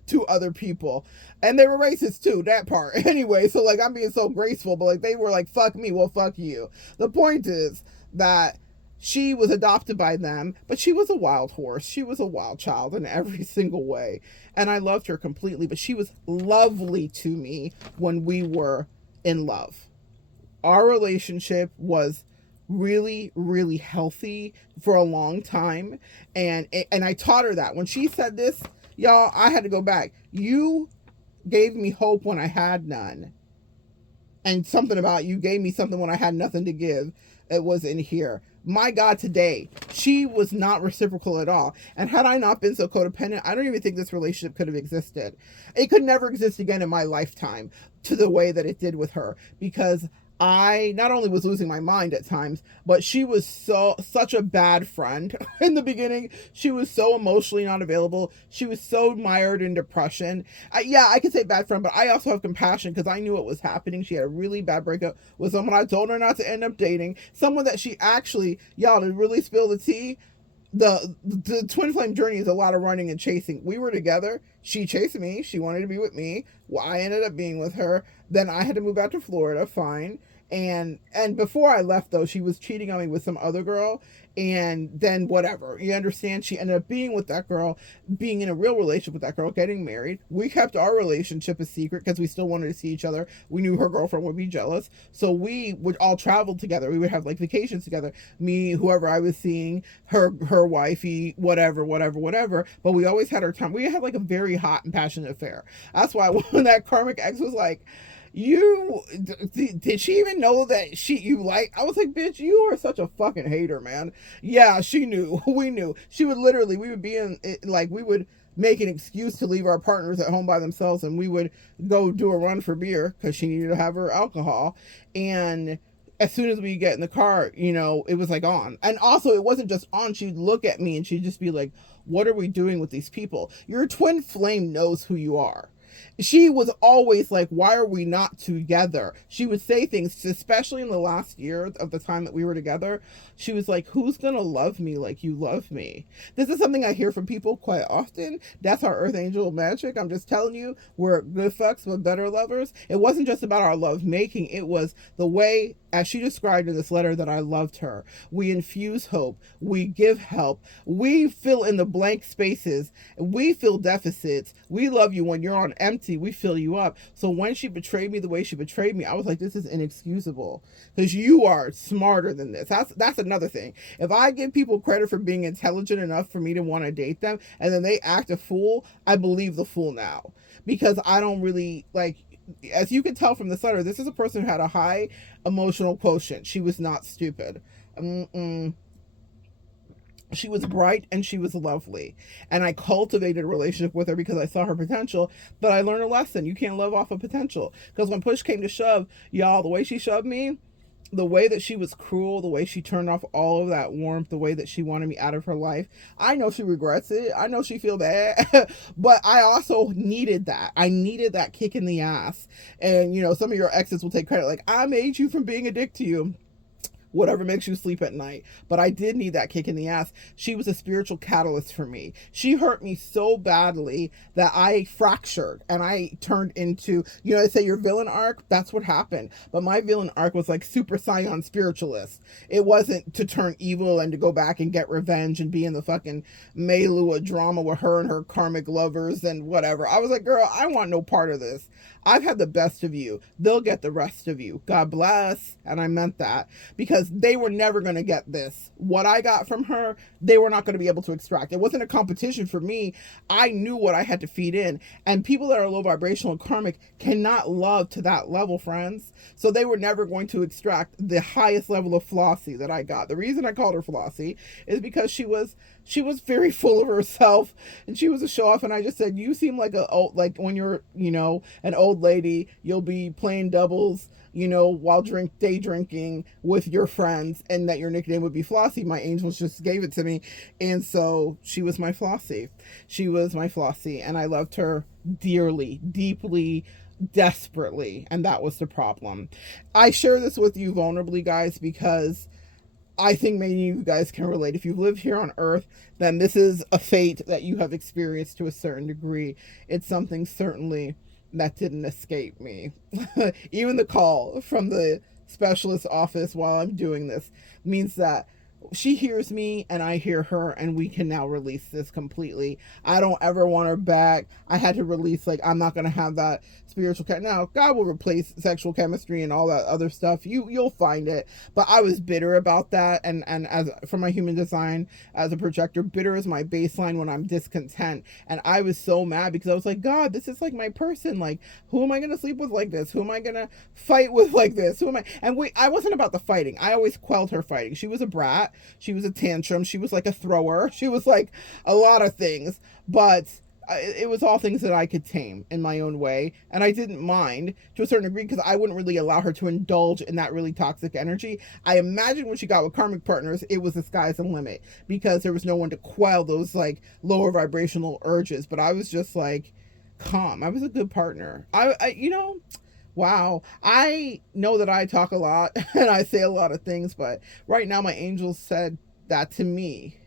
to other people. And they were racist too, that part. Anyway, so like, I'm being so graceful, but like, they were like, fuck me, well, fuck you. The point is that She was adopted by them, but she was a wild horse. She was a wild child in every single way. And I loved her completely, but she was lovely to me when we were in love. Our relationship was really, really healthy for a long time. And I taught her that. When she said this, y'all, I had to go back. You gave me hope when I had none. And something about you gave me something when I had nothing to give. It was in here. My God, today, she was not reciprocal at all. And had I not been so codependent, I don't even think this relationship could have existed. It could never exist again in my lifetime to the way that it did with her, because I not only was losing my mind at times, but she was such a bad friend. In the beginning, she was so emotionally not available. She was so mired in depression. I could say bad friend, but I also have compassion because I knew what was happening. She had a really bad breakup with someone I told her not to end up dating. Someone that she actually, y'all, to really spill the tea, the twin flame journey is a lot of running and chasing. We were together. She chased me. She wanted to be with me. Well, I ended up being with her. Then I had to move out to Florida. Fine. And before I left, though, she was cheating on me with some other girl. And then whatever, you understand, she ended up being with that girl, being in a real relationship with that girl, getting married. We kept our relationship a secret because we still wanted to see each other. We knew her girlfriend would be jealous, so we would all travel together. We would have like vacations together, me, whoever I was seeing, her wifey, whatever. But we always had our time. We had like a very hot and passionate affair. That's why when that karmic ex was like, you did she even know that you like, I was like, bitch, you are such a fucking hater, man. Yeah, she knew. We knew. She would literally, we would be in, like, we would make an excuse to leave our partners at home by themselves, and we would go do a run for beer because she needed to have her alcohol. And as soon as we get in the car, it was like on. And also, it wasn't just on. She'd look at me and she'd just be like, what are we doing with these people? Your twin flame knows who you are. She was always like, why are we not together? She would say things, especially in the last year of the time that we were together. She was like, who's going to love me like you love me? This is something I hear from people quite often. That's our earth angel magic. I'm just telling you, we're good fucks but better lovers. It wasn't just about our love making. It was the way, as she described in this letter, that I loved her. We infuse hope. We give help. We fill in the blank spaces. We fill deficits. We love you when you're on empty. We fill you up. So when she betrayed me the way she betrayed me, I was like, this is inexcusable, because you are smarter than this. That's another thing. If I give people credit for being intelligent enough for me to want to date them, and then they act a fool, I believe the fool now, because I don't really like, as you can tell from this letter, this is a person who had a high emotional quotient. She was not stupid. She was bright and she was lovely. And I cultivated a relationship with her because I saw her potential, but I learned a lesson. You can't love off of potential. Because when push came to shove, y'all, the way she shoved me, the way that she was cruel, the way she turned off all of that warmth, the way that she wanted me out of her life, I know she regrets it. I know she feel bad, but I also needed that. I needed that kick in the ass. And, some of your exes will take credit, like, I made you from being a dick to you. Whatever makes you sleep at night. But I did need that kick in the ass. She was a spiritual catalyst for me. She hurt me so badly that I fractured and I turned into, they say your villain arc, that's what happened. But my villain arc was like Super Saiyan spiritualist. It wasn't to turn evil and to go back and get revenge and be in the fucking Meilua drama with her and her karmic lovers and whatever. I was like, girl, I want no part of this. I've had the best of you. They'll get the rest of you. God bless. And I meant that, because they were never going to get this. What I got from her, they were not going to be able to extract. It wasn't a competition for me. I knew what I had to feed in. And people that are low vibrational and karmic cannot love to that level, friends. So they were never going to extract the highest level of Flossie that I got. The reason I called her Flossie is because she was very full of herself and she was a show off. And I just said, you seem like like when you're, an old lady, you'll be playing doubles, while day drinking with your friends, and that your nickname would be Flossie. My angels just gave it to me. And so she was my Flossie. She was my Flossie. And I loved her dearly, deeply, desperately. And that was the problem. I share this with you vulnerably, guys, because I think many of you guys can relate. If you live here on Earth, then this is a fate that you have experienced to a certain degree. It's something certainly that didn't escape me. Even the call from the specialist office while I'm doing this means that she hears me and I hear her, and we can now release this completely. I don't ever want her back. I had to release, like, I'm not going to have that spiritual now God will replace sexual chemistry and all that other stuff. You'll find it. But I was bitter about that, and as for my human design as a projector, bitter is my baseline when I'm discontent. And I was so mad because I was like, God, this is like my person. Like, who am I going to sleep with like this? Who am I going to fight with like this? Who am I? And I wasn't about the fighting. I always quelled her fighting. She was a brat. She was a tantrum. She was like a thrower. She was like a lot of things. But it was all things that I could tame in my own way. And I didn't mind to a certain degree because I wouldn't really allow her to indulge in that really toxic energy. I imagine when she got with karmic partners, it was the sky's the limit because there was no one to quell those like lower vibrational urges. But I was just like calm. I was a good partner. Wow. I know that I talk a lot and I say a lot of things, but right now my angels said that to me.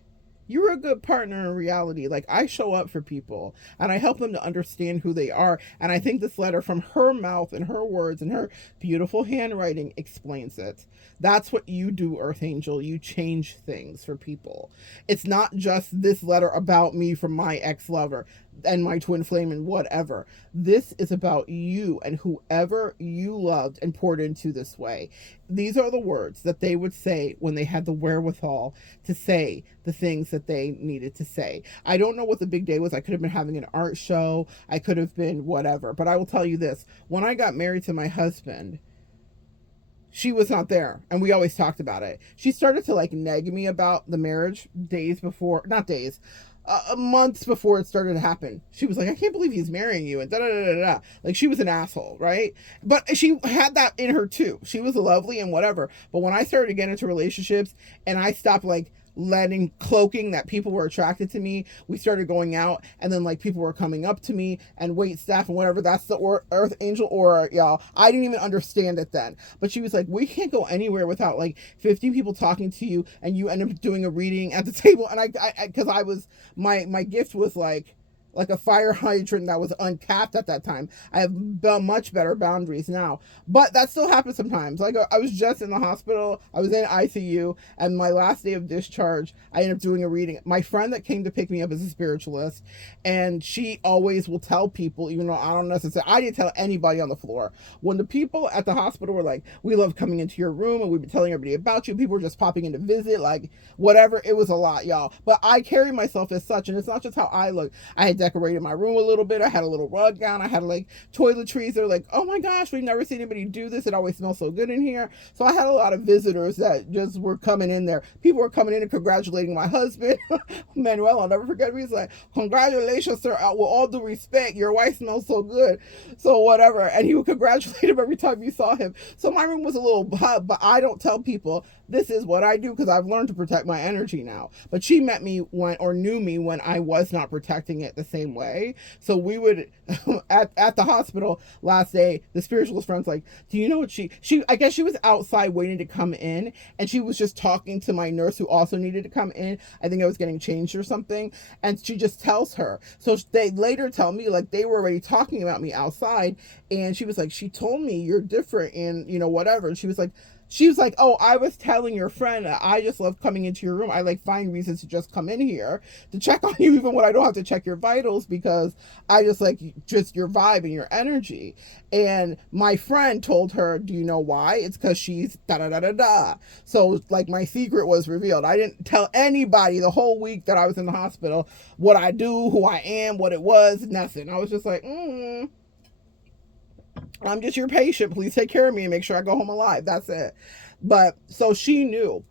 You're a good partner in reality. Like, I show up for people and I help them to understand who they are. And I think this letter from her mouth and her words and her beautiful handwriting explains it. That's what you do, Earth Angel. You change things for people. It's not just this letter about me from my ex-lover and my twin flame and whatever. This is about you and whoever you loved and poured into this way. These are the words that they would say when they had the wherewithal to say the things that they needed to say. I don't know what the big day was. I could have been having an art show. I could have been whatever. But I will tell you this. When I got married to my husband, she was not there, and we always talked about it. She started to like nag me about the marriage months before it started to happen. She was like, I can't believe he's marrying you, and da da da da da. Like, she was an asshole, right? But she had that in her too. She was lovely and whatever. But when I started to get into relationships and I stopped like cloaking that people were attracted to me, we started going out, and then like people were coming up to me and wait staff and whatever. That's the Earth Angel aura, y'all. I didn't even understand it then, but she was like, we can't go anywhere without like 50 people talking to you, and you end up doing a reading at the table. And I because I was my gift was like a fire hydrant that was uncapped at that time. I have much better boundaries now, but that still happens sometimes. Like, I was just in the hospital, I was in ICU, and my last day of discharge, I ended up doing a reading. My friend that came to pick me up is a spiritualist, and she always will tell people, even though I don't necessarily, I didn't tell anybody on the floor. When the people at the hospital were like, we love coming into your room, and we've been telling everybody about you, people were just popping in to visit, like whatever. It was a lot, y'all. But I carry myself as such, and it's not just how I look. I had decorated my room a little bit. I had a little rug down. I had like toiletries. They're like, oh my gosh, we've never seen anybody do this. It always smells so good in here. So I had a lot of visitors that just were coming in there. People were coming in and congratulating my husband. Manuel, I'll never forget him. He's like, congratulations, sir. With all due respect, your wife smells so good. So whatever. And he would congratulate him every time you saw him. So my room was a little hot, but I don't tell people this is what I do because I've learned to protect my energy now. But she met me knew me when I was not protecting it the same way. So we would at the hospital last day, the spiritualist friend's like, do you know what she I guess she was outside waiting to come in, and she was just talking to my nurse who also needed to come in. I think I was getting changed or something, and she just tells her. So they later tell me like they were already talking about me outside, and she was like, she told me you're different and whatever. And she was like, oh, I was telling your friend, I just love coming into your room. I like find reasons to just come in here to check on you, even when I don't have to check your vitals, because I just like just your vibe and your energy. And my friend told her, do you know why? It's because she's da da da da da. So like my secret was revealed. I didn't tell anybody the whole week that I was in the hospital what I do, who I am, what it was, nothing. I was just like, I'm just your patient. Please take care of me and make sure I go home alive. That's it. But so she knew.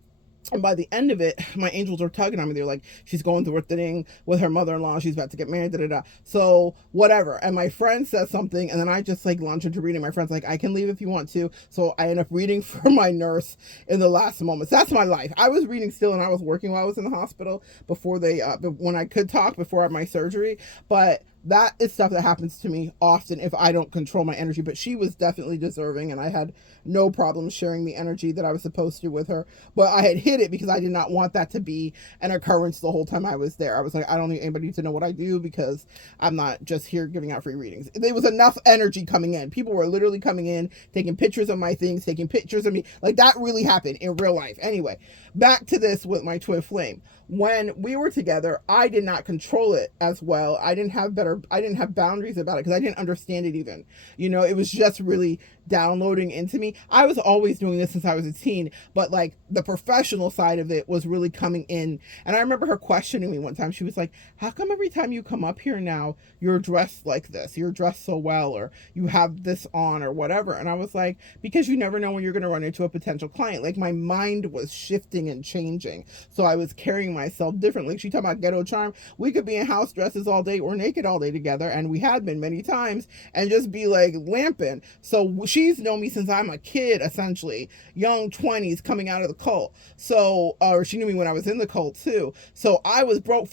And by the end of it, my angels are tugging on me. They're like, she's going through a thing with her mother-in-law. She's about to get married, da da da. So whatever. And my friend says something, and then I just like launch into reading. My friend's like, I can leave if you want to. So I end up reading for my nurse in the last moments. That's my life. I was reading still, and I was working while I was in the hospital before when I could talk before I had my surgery. But that is stuff that happens to me often if I don't control my energy. But she was definitely deserving, and I had no problem sharing the energy that I was supposed to with her. But I had hid it because I did not want that to be an occurrence the whole time I was there. I was like, I don't need anybody to know what I do because I'm not just here giving out free readings. There was enough energy coming in. People were literally coming in, taking pictures of my things, taking pictures of me. Like, that really happened in real life. Anyway, back to this with my twin flame. When we were together, I did not control it as well. I didn't have boundaries about it because I didn't understand it even. It was just really downloading into me. I was always doing this since I was a teen, but like the professional side of it was really coming in. And I remember her questioning me one time. She was like, how come every time you come up here now, you're dressed like this? You're dressed so well, or you have this on, or whatever. And I was like, because you never know when you're going to run into a potential client. Like, my mind was shifting and changing. So I was carrying myself differently. She talked about ghetto charm. We could be in house dresses all day or naked all day together. And we had been many times, and just be like lamping. So she's known me since I'm a kid, essentially, young 20s, coming out of the cult. So, or she knew me when I was in the cult too. So I was broke,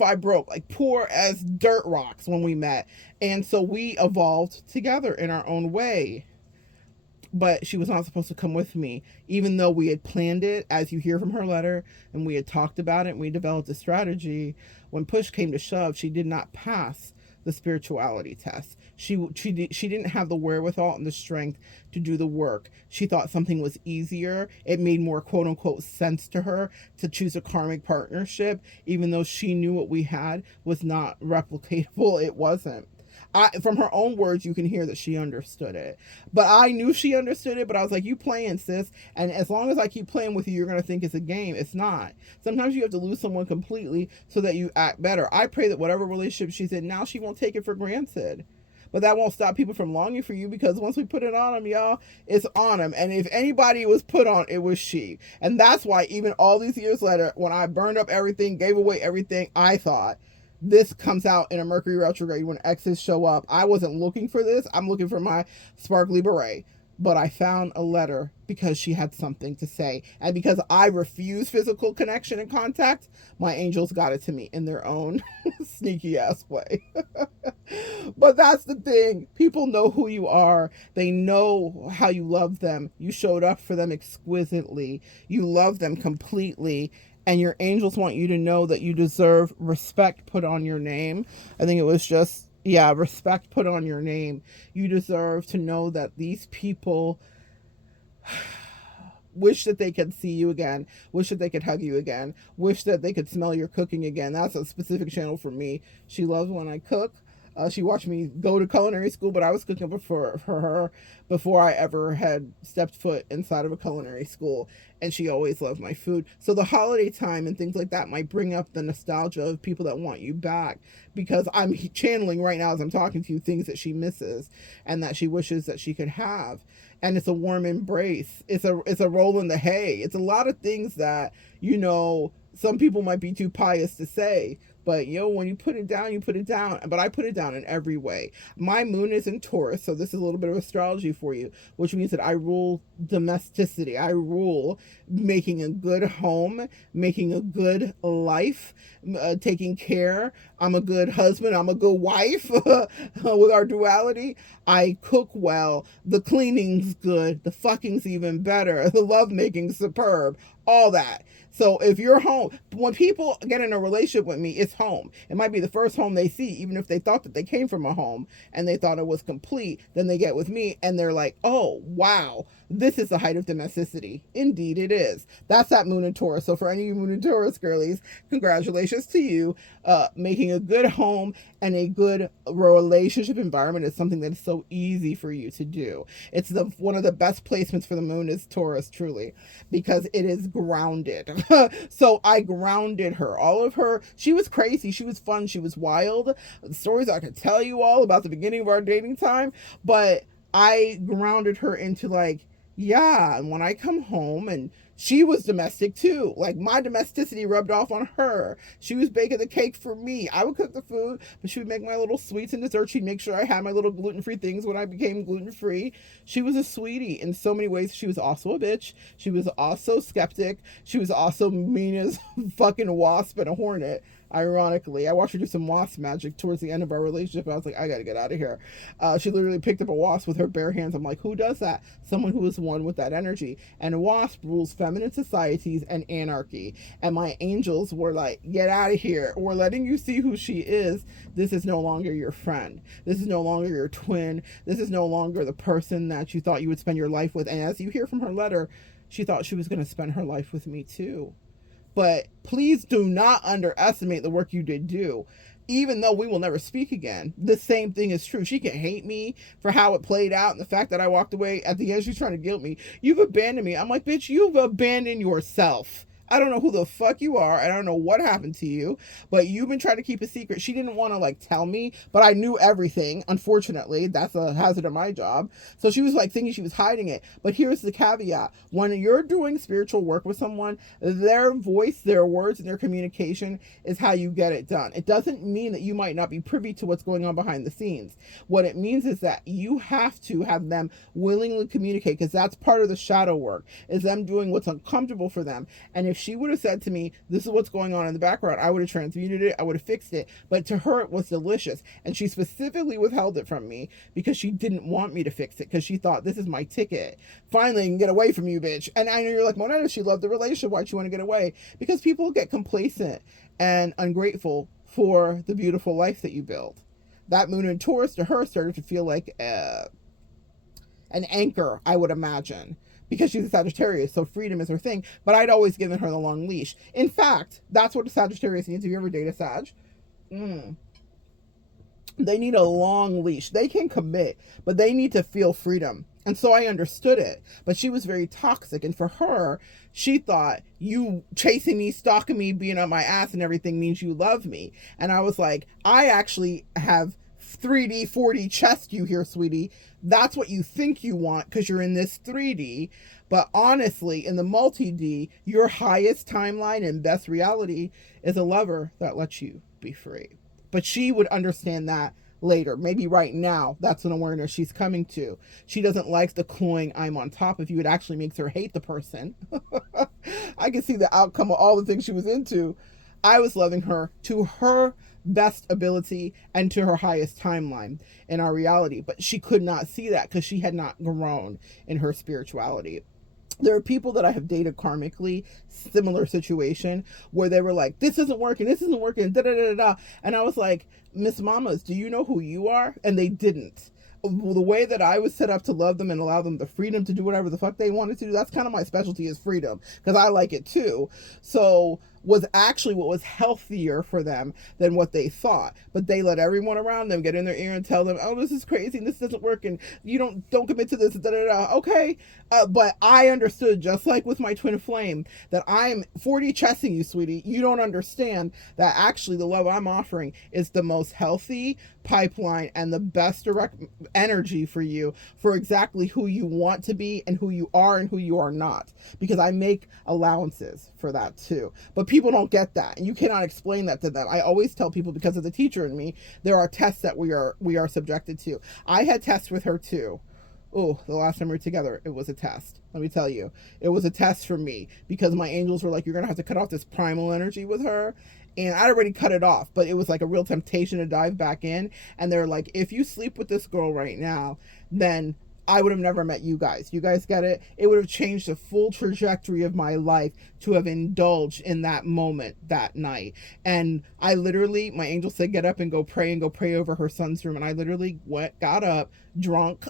like poor as dirt rocks when we met. And so we evolved together in our own way. But she was not supposed to come with me, even though we had planned it, as you hear from her letter, and we had talked about it, and we developed a strategy. When push came to shove, she did not pass the spirituality test. She didn't have the wherewithal and the strength to do the work. She thought something was easier. It made more quote unquote sense to her to choose a karmic partnership, even though she knew what we had was not replicatable. It wasn't. From her own words, you can hear that she understood it. But I knew she understood it, but I was like, you playing, sis. And as long as I keep playing with you, you're going to think it's a game. It's not. Sometimes you have to lose someone completely so that you act better. I pray that whatever relationship she's in now, she won't take it for granted. But that won't stop people from longing for you, because once we put it on them, y'all, it's on them. And if anybody was put on, it was she. And that's why even all these years later, when I burned up everything, gave away everything, I thought, this comes out in a Mercury retrograde when exes show up. I wasn't looking for this. I'm looking for my sparkly beret. But I found a letter because she had something to say. And because I refuse physical connection and contact, my angels got it to me in their own sneaky ass way. But that's the thing. People know who you are. They know how you love them. You showed up for them exquisitely. You love them completely. And your angels want you to know that you deserve respect put on your name. I think it was just, respect put on your name. You deserve to know that these people wish that they could see you again, wish that they could hug you again, wish that they could smell your cooking again. That's a specific channel for me. She loves when I cook. She watched me go to culinary school, but I was cooking for her before I ever had stepped foot inside of a culinary school. And she always loved my food. So the holiday time and things like that might bring up the nostalgia of people that want you back, because I'm channeling right now as I'm talking to you things that she misses and that she wishes that she could have. And it's a warm embrace. It's a roll in the hay. It's a lot of things that, some people might be too pious to say. But, when you put it down, you put it down. But I put it down in every way. My moon is in Taurus, so this is a little bit of astrology for you, which means that I rule domesticity. I rule making a good home, making a good life, taking care. I'm a good husband. I'm a good wife with our duality. I cook well. The cleaning's good. The fucking's even better. The lovemaking superb. All that. So if you're home, when people get in a relationship with me, it's home. It might be the first home they see, even if they thought that they came from a home and they thought it was complete. Then they get with me and they're like, oh, wow, this is the height of domesticity. Indeed it is. That's that moon in Taurus. So for any of you moon in Taurus girlies, congratulations to you. Making a good home and a good relationship environment is something that is so easy for you to do. It's one of the best placements for the moon is Taurus, truly, because it is grounded. So I grounded her. All of her, she was crazy. She was fun. She was wild. The stories I could tell you all about the beginning of our dating time, but I grounded her into like, yeah, and when I come home and She was domestic too. Like, my domesticity rubbed off on her. She was baking the cake for me. I would cook the food, but she would make my little sweets and desserts. She'd make sure I had my little gluten-free things when I became gluten-free. She was a sweetie in so many ways. She was also a bitch. She was also skeptic. She was also mean as fucking wasp and a hornet. Ironically, I watched her do some wasp magic towards the end of our relationship. I was like, I gotta get out of here. She literally picked up a wasp with her bare hands. I'm like, who does that? Someone who is one with that energy. And a wasp rules feminine societies and anarchy. And my angels were like, get out of here. We're letting you see who she is. This is no longer your friend. This is no longer your twin. This is no longer the person that you thought you would spend your life with. And as you hear from her letter, she thought she was going to spend her life with me too. But please do not underestimate the work you did do. Even though we will never speak again, the same thing is true. She can hate me for how it played out and the fact that I walked away. At the end, she's trying to guilt me. You've abandoned me. I'm like, bitch, you've abandoned yourself. I don't know who the fuck you are. I don't know what happened to you, but you've been trying to keep a secret. She didn't want to like tell me, but I knew everything. Unfortunately, that's a hazard of my job. So she was like thinking she was hiding it. But here's the caveat. When you're doing spiritual work with someone, their voice, their words, and their communication is how you get it done. It doesn't mean that you might not be privy to what's going on behind the scenes. What it means is that you have to have them willingly communicate, because that's part of the shadow work, is them doing what's uncomfortable for them. And if she would have said to me, this is what's going on in the background, I would have transmuted it, I would have fixed it. But to her, it was delicious. And she specifically withheld it from me because she didn't want me to fix it, because she thought, this is my ticket. Finally, I can get away from you, bitch. And I know you're like, Monette, she loved the relationship. Why'd you want to get away? Because people get complacent and ungrateful for the beautiful life that you build. That moon in Taurus to her started to feel like an anchor, I would imagine, because she's a Sagittarius, so freedom is her thing. But I'd always given her the long leash. In fact, that's what a Sagittarius needs. Have you ever dated a Sag? They need a long leash. They can commit, but they need to feel freedom. And so I understood it. But she was very toxic. And for her, she thought, you chasing me, stalking me, being on my ass and everything means you love me. And I was like, I actually have 3D, 4D chest you here, sweetie. That's what you think you want because you're in this 3D. But honestly, in the multi-D, your highest timeline and best reality is a lover that lets you be free. But she would understand that later. Maybe right now, that's an awareness she's coming to. She doesn't like the cloying I'm on top of you. It actually makes her hate the person. I can see the outcome of all the things she was into. I was loving her to her best ability and to her highest timeline in our reality. But she could not see that because she had not grown in her spirituality. There are people that I have dated karmically, similar situation, where they were like, this isn't working, da da da da. And I was like, Miss Mamas, do you know who you are? And they didn't. The way that I was set up to love them and allow them the freedom to do whatever the fuck they wanted to do, that's kind of my specialty, is freedom, because I like it too. So was actually what was healthier for them than what they thought. But they let everyone around them get in their ear and tell them, oh, this is crazy and this doesn't work and you don't commit to this, da da da. Okay. But I understood, just like with my twin flame, that I'm 4D chessing you, sweetie. You don't understand that actually the love I'm offering is the most healthy pipeline and the best direct energy for you, for exactly who you want to be and who you are and who you are not, because I make allowances for that too. But people don't get that, and you cannot explain that to them. I always tell people, because of the teacher in me, there are tests that we are subjected to. I had tests with her too. Oh, the last time we were together, it was a test. Let me tell you, it was a test for me, because my angels were like, you're gonna have to cut off this primal energy with her. And I'd already cut it off, but it was like a real temptation to dive back in. And they're like, if you sleep with this girl right now, then I would have never met you guys. You guys get it? It would have changed the full trajectory of my life to have indulged in that moment that night. And I literally, my angel said, get up and go pray over her son's room. And I literally got up, drunk.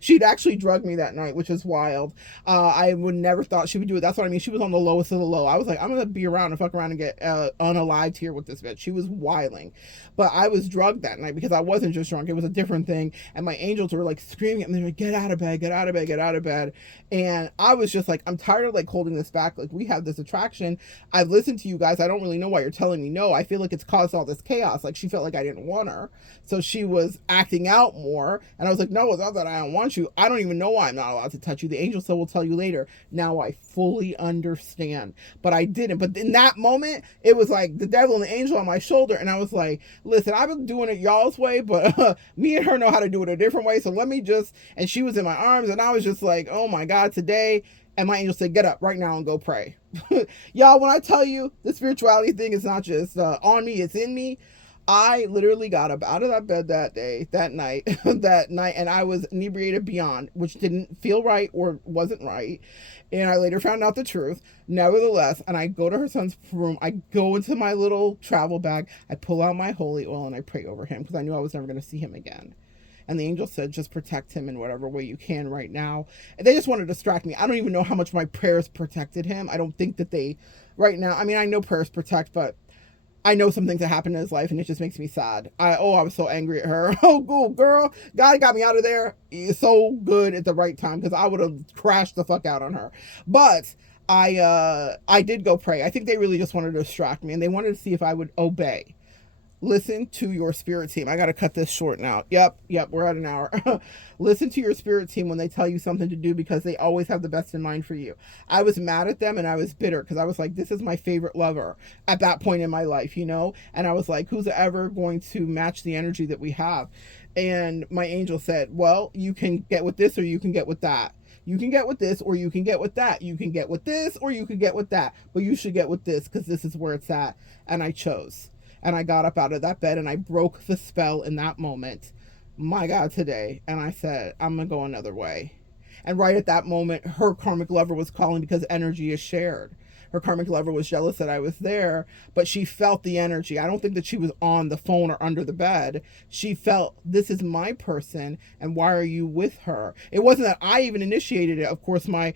She'd actually drugged me that night, which is wild. I would never thought she would do it. That's what I mean. She was on the lowest of the low. I was like, I'm gonna be around and fuck around and get unalived here with this bitch. She was wiling. But I was drugged that night because I wasn't just drunk. It was a different thing. And my angels were like screaming at me, like, get out of bed, get out of bed, get out of bed. And I was just like, I'm tired of like holding this back. Like, we have this attraction. I've listened to you guys. I don't really know why you're telling me no. I feel like it's caused all this chaos. Like, she felt like I didn't want her. So she was acting out more. And I was like, no, it's not that I don't want you. I don't even know why I'm not allowed to touch you. The angel said, we'll tell you later. Now I fully understand. But I didn't. But in that moment, it was like the devil and the angel on my shoulder. And I was like, listen, I've been doing it y'all's way, but me and her know how to do it a different way. So let me just, and she was in my arms, and I was just like, oh my God, today. And my angel said, get up right now and go pray. Y'all, when I tell you the spirituality thing is not just on me, it's in me. I literally got up out of that bed that night, and I was inebriated beyond, which didn't feel right or wasn't right. And I later found out the truth. Nevertheless, and I go to her son's room. I go into my little travel bag. I pull out my holy oil and I pray over him because I knew I was never going to see him again. And the angel said, just protect him in whatever way you can right now. And they just want to distract me. I don't even know how much my prayers protected him. I don't think that they, right now, I mean, I know prayers protect, but I know some things that happened in his life, and it just makes me sad. I was so angry at her. Oh, cool, girl. God got me out of there so good at the right time, because I would have crashed the fuck out on her. But I did go pray. I think they really just wanted to distract me, and they wanted to see if I would obey. Listen to your spirit team. I got to cut this short now. Yep, we're at an hour. Listen to your spirit team when they tell you something to do, because they always have the best in mind for you. I was mad at them and I was bitter because I was like, this is my favorite lover at that point in my life, you know? And I was like, who's ever going to match the energy that we have? And my angel said, well, you can get with this or you can get with that. You can get with this or you can get with that. You can get with this or you can get with that. But you should get with this because this is where it's at. And I chose. And I got up out of that bed and I broke the spell in that moment. My God, today. And I said, I'm going to go another way. And right at that moment, her karmic lover was calling because energy is shared. Her karmic lover was jealous that I was there, but she felt the energy. I don't think that she was on the phone or under the bed. She felt, this is my person, and why are you with her? It wasn't that I even initiated it. Of course, my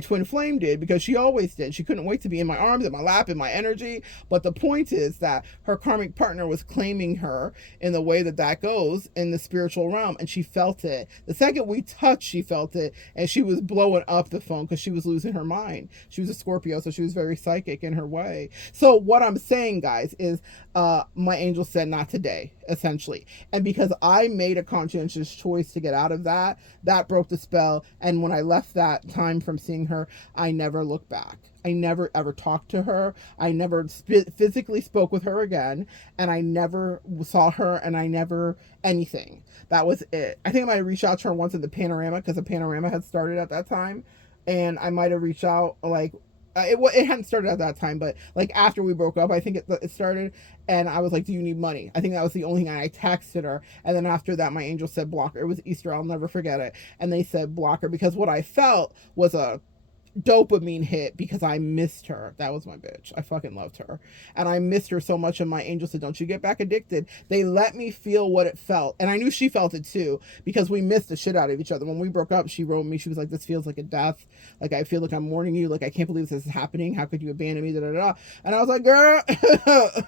twin flame did, because she always did. She couldn't wait to be in my arms, in my lap, in my energy. But the point is that her karmic partner was claiming her in the way that goes in the spiritual realm, and she felt it. The second we touched, she felt it, and she was blowing up the phone because she was losing her mind. She was a Scorpio, so she was very psychic in her way. So what I'm saying, guys, is my angel said not today, essentially. And because I made a conscientious choice to get out of that broke the spell. And when I left that time from seeing her, I never looked back. I never ever talked to her. I never physically spoke with her again. And I never saw her, and I never anything. That was it. I think I might have reached out to her once in the panorama, because the panorama had started at that time. And I might have reached out, like, it hadn't started at that time, but like after we broke up, I think it started, and I was like, do you need money? I think that was the only thing. I texted her, and then after that, my angel said block her. It was Easter, I'll never forget it. And they said block her, because what I felt was a dopamine hit, because I missed her. That was my bitch. I fucking loved her, and I missed her so much. And my angel said, don't you get back addicted. They let me feel what it felt, and I knew she felt it too, because we missed the shit out of each other. When we broke up, she wrote me, she was like, this feels like a death, like I feel like I'm mourning you, like I can't believe this is happening, how could you abandon me, da da da. And I was like, girl,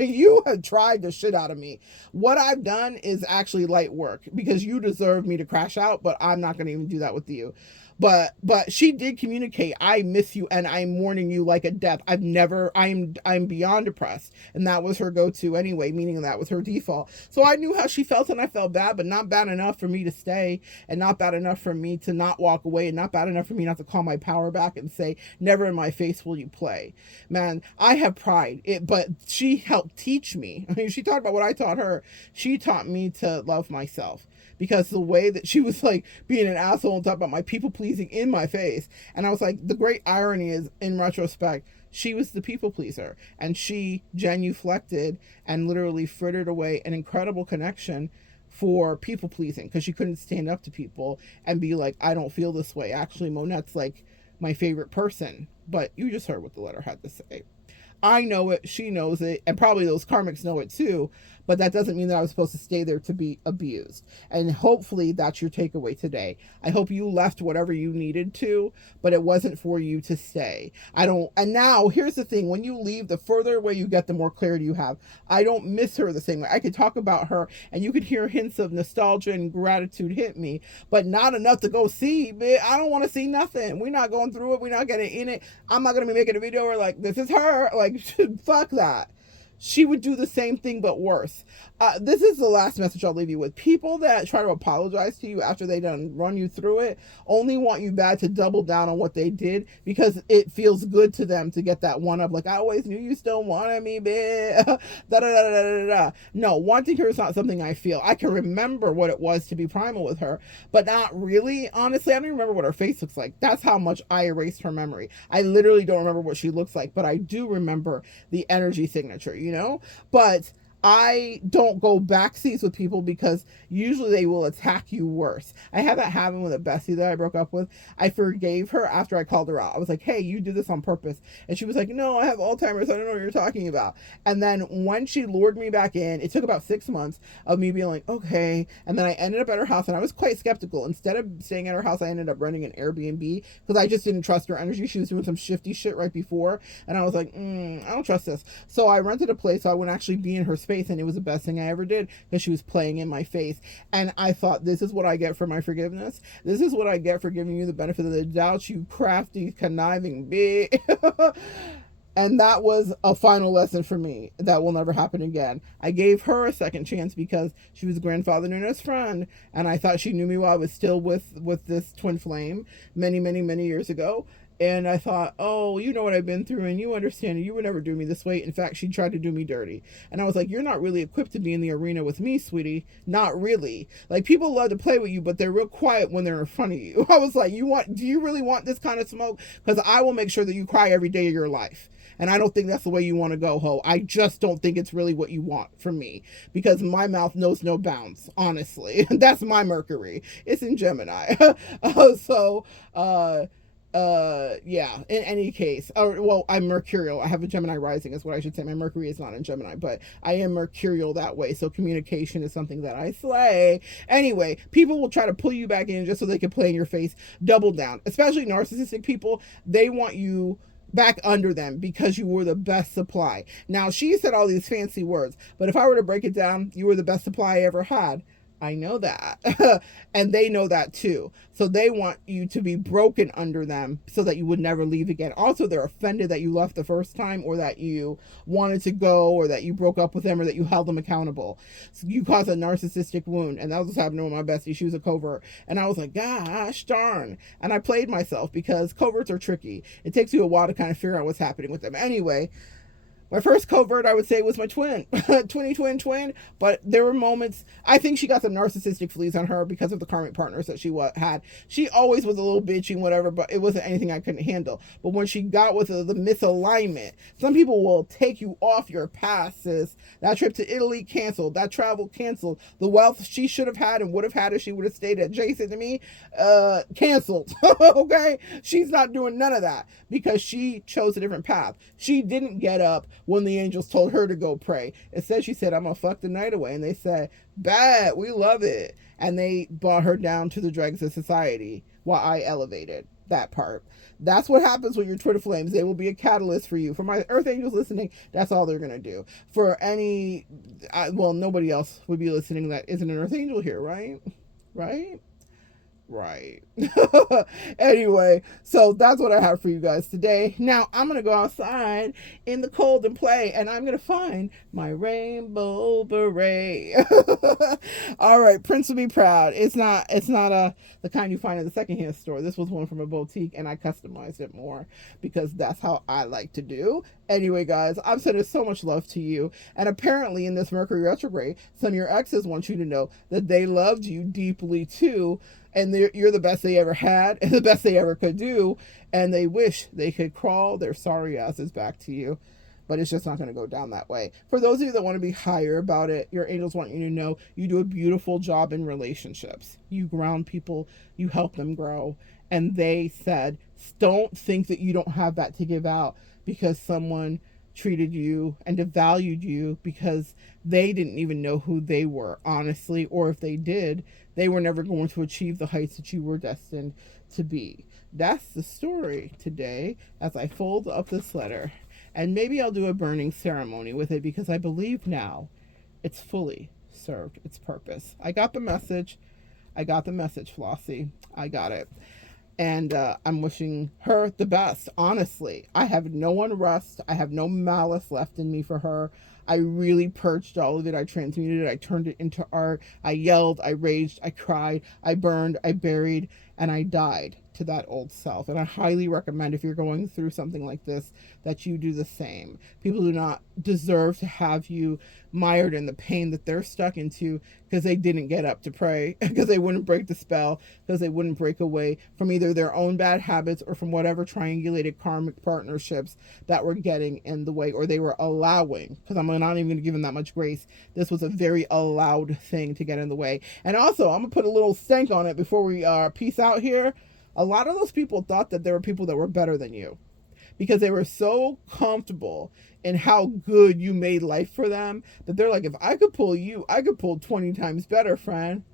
you have tried the shit out of me. What I've done is actually light work, because you deserve me to crash out, but I'm not going to even do that with you. But she did communicate, I miss you and I'm mourning you like a death. I'm beyond depressed. And that was her go-to anyway, meaning that was her default. So I knew how she felt, and I felt bad, but not bad enough for me to stay, and not bad enough for me to not walk away, and not bad enough for me not to call my power back and say, never in my face will you play. Man, I have pride, but she helped teach me. I mean, she talked about what I taught her. She taught me to love myself. Because the way that she was like being an asshole and talking about my people pleasing in my face. And I was like, the great irony is, in retrospect, she was the people pleaser, and she genuflected and literally frittered away an incredible connection for people pleasing, because she couldn't stand up to people and be like, I don't feel this way. Actually, Monette's like my favorite person. But you just heard what the letter had to say. I know it, she knows it, and probably those karmics know it too, but that doesn't mean that I was supposed to stay there to be abused. And hopefully that's your takeaway today. I hope you left whatever you needed to, but it wasn't for you to stay. And now here's the thing, when you leave, the further away you get, the more clarity you have. I don't miss her the same way. I could talk about her and you could hear hints of nostalgia and gratitude hit me, but not enough to go see. I don't want to see nothing. We're not going through it. We're not getting in it. I'm not going to be making a video where like, this is her. Like, fuck that. she would do the same thing but worse. This is the last message I'll leave you with. People that try to apologize to you after they done run you through it only want you bad to double down on what they did because it feels good to them to get that one up. Like, I always knew you still wanted me, bitch. Da, da, da, da, da, da. No, wanting her is not something I feel. I can remember what it was to be primal with her, but not really. Honestly, I don't even remember what her face looks like. That's how much I erased her memory. I literally don't remember what she looks like, but I do remember the energy signature, you know? But I don't go backseas with people because usually they will attack you worse. I had that happen with a bestie that I broke up with. I forgave her after I called her out. I was like, hey, you did this on purpose. And she was like, no, I have Alzheimer's. I don't know what you're talking about. And then when she lured me back in, it took about 6 months of me being like, okay. And then I ended up at her house and I was quite skeptical. Instead of staying at her house, I ended up renting an Airbnb because I just didn't trust her energy. She was doing some shifty shit right before. And I was like, I don't trust this. So I rented a place so I wouldn't actually be in her space, and it was the best thing I ever did because she was playing in my face. And I thought, this is what I get for my forgiveness. This is what I get for giving you the benefit of the doubt, you crafty, conniving bitch. And that was a final lesson for me that will never happen again. I gave her a second chance because she was grandfather Nuna's friend, and I thought she knew me while I was still with this twin flame many years ago. And I thought, oh, you know what I've been through and you understand it. You would never do me this way. In fact, she tried to do me dirty. And I was like, you're not really equipped to be in the arena with me, sweetie. Not really. Like, people love to play with you, but they're real quiet when they're in front of you. I was like, do you really want this kind of smoke? Because I will make sure that you cry every day of your life. And I don't think that's the way you want to go, ho. I just don't think it's really what you want from me. Because my mouth knows no bounds, honestly. That's my Mercury. It's in Gemini. Yeah, in any case, well, I'm Mercurial. I have a Gemini rising is what I should say. My Mercury is not in Gemini, but I am Mercurial that way. So communication is something that I slay. Anyway, people will try to pull you back in just so they can play in your face. Double down, especially narcissistic people. They want you back under them because you were the best supply. Now, she said all these fancy words, but if I were to break it down, you were the best supply I ever had. I know that. And they know that too. So they want you to be broken under them so that you would never leave again. Also, they're offended that you left the first time, or that you wanted to go, or that you broke up with them, or that you held them accountable. So you caused a narcissistic wound. And that was what's happening with my bestie. She was a covert. And I was like, gosh darn. And I played myself because coverts are tricky. It takes you a while to kind of figure out what's happening with them. Anyway, my first covert, I would say, was my twin. twin. But there were moments, I think she got some narcissistic fleas on her because of the karmic partners that she had. She always was a little bitchy and whatever, but it wasn't anything I couldn't handle. But when she got with the misalignment, some people will take you off your path, sis. That trip to Italy canceled. That travel canceled. The wealth she should have had and would have had if she would have stayed adjacent to me, canceled. Okay? She's not doing none of that because she chose a different path. She didn't get up when the angels told her to go pray. Instead, she said, I'm gonna fuck the night away. And they said, bad, we love it. And they brought her down to the dregs of society while I elevated that part. That's what happens with your Twitter flames. They will be a catalyst for you. For my earth angels listening, that's all they're gonna do. For any, well, nobody else would be listening that isn't an earth angel here, right? Right. Anyway, so that's what I have for you guys today. Now I'm gonna go outside in the cold and play, and I'm gonna find my rainbow beret. All right, Prince will be proud. It's not the kind you find in the secondhand store. This was one from a boutique, and I customized it more because that's how I like to do. Anyway, guys, I'm sending so much love to you. And apparently in this Mercury retrograde, some of your exes want you to know that they loved you deeply too. And you're the best they ever had and the best they ever could do. And they wish they could crawl their sorry asses back to you. But it's just not going to go down that way. For those of you that want to be higher about it, your angels want you to know you do a beautiful job in relationships. You ground people. You help them grow. And they said, don't think that you don't have that to give out because someone treated you and devalued you because they didn't even know who they were, honestly, or if they did, they were never going to achieve the heights that you were destined to be. That's the story today as I fold up this letter. And maybe I'll do a burning ceremony with it because I believe now it's fully served its purpose. I got the message, Flossie. I got it. And I'm wishing her the best. Honestly, I have no unrest. I have no malice left in me for her. I really purged all of it. I transmuted it. I turned it into art. I yelled. I raged. I cried. I burned. I buried. And I died to that old self. And I highly recommend, if you're going through something like this, that you do the same. People do not deserve to have you mired in the pain that they're stuck into because they didn't get up to pray, because they wouldn't break the spell, because they wouldn't break away from either their own bad habits or from whatever triangulated karmic partnerships that were getting in the way, or they were allowing, because I'm not even going to give them that much grace. This was a very allowed thing to get in the way. And also, I'm going to put a little stank on it before we peace out here. A lot of those people thought that there were people that were better than you because they were so comfortable in how good you made life for them that they're like, if I could pull you, I could pull 20 times better, friend.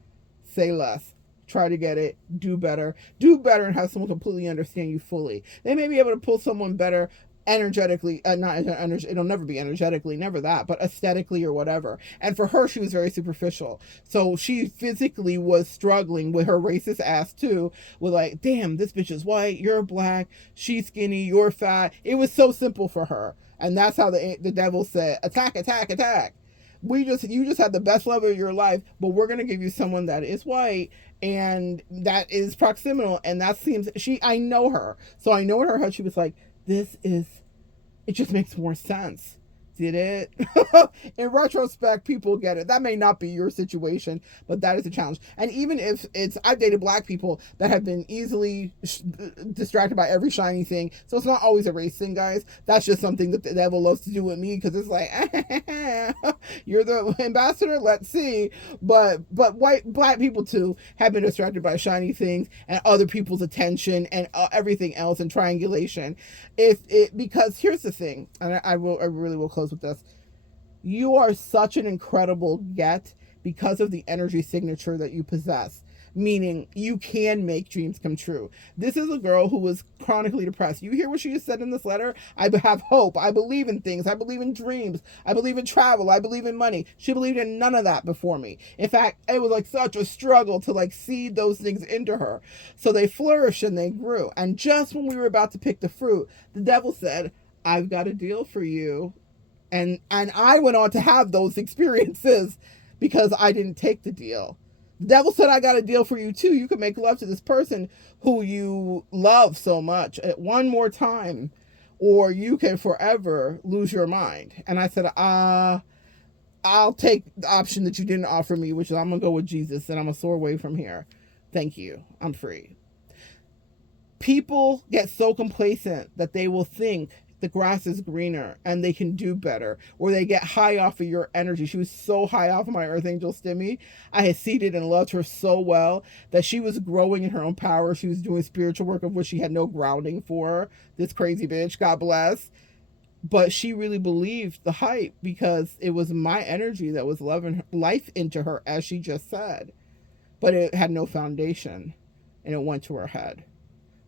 Say less. Try to get it. Do better and have someone completely understand you fully. They may be able to pull someone better energetically, it'll never be energetically, never that, but aesthetically or whatever. And for her, she was very superficial. So she physically was struggling with her racist ass too, with like, damn, this bitch is white, you're black, she's skinny, you're fat. It was so simple for her. And that's how the devil said, attack, attack, attack. You just had the best love of your life, but we're going to give you someone that is white and that is proximal. And that seems, I know her. So I know in her head, she was like, it just makes more sense. Did it? In retrospect, people get it. That may not be your situation, but that is a challenge. And even if I've dated black people that have been easily distracted by every shiny thing. So it's not always a race thing, guys. That's just something that the devil loves to do with me, because it's like, you're the ambassador. Let's see. But black people too have been distracted by shiny things and other people's attention and everything else and triangulation. Because here's the thing, and I really will close with this. You are such an incredible get because of the energy signature that you possess, meaning you can make dreams come true. This is a girl who was chronically depressed. You hear what she just said in this letter? I have hope. I believe in things. I believe in dreams. I believe in travel. I believe in money. She believed in none of that before me. In fact, it was like such a struggle to like seed those things into her. So they flourished and they grew. And just when we were about to pick the fruit, the devil said, I've got a deal for you. And I went on to have those experiences because I didn't take the deal. The devil said, I got a deal for you too. You can make love to this person who you love so much at one more time, or you can forever lose your mind. And I said, I'll take the option that you didn't offer me, which is I'm going to go with Jesus and I'm going to soar away from here. Thank you. I'm free. People get so complacent that they will think the grass is greener and they can do better, or they get high off of your energy. She was so high off of my Earth Angel Stimmy. I had seeded and loved her so well that she was growing in her own power. She was doing spiritual work of which she had no grounding for. This crazy bitch, God bless. But she really believed the hype because it was my energy that was loving life into her, as she just said. But it had no foundation and it went to her head.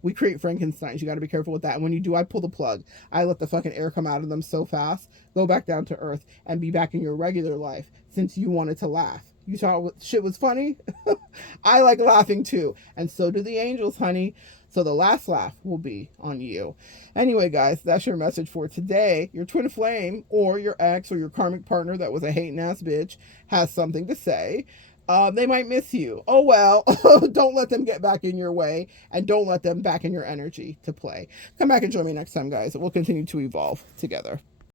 We create Frankensteins. You got to be careful with that. And when you do, I pull the plug. I let the fucking air come out of them so fast. Go back down to earth and be back in your regular life since you wanted to laugh. You thought shit was funny? I like laughing too. And so do the angels, honey. So the last laugh will be on you. Anyway, guys, that's your message for today. Your twin flame or your ex or your karmic partner that was a hating ass bitch has something to say. They might miss you. Oh, well, don't let them get back in your way, and don't let them back in your energy to play. Come back and join me next time, guys. We'll continue to evolve together.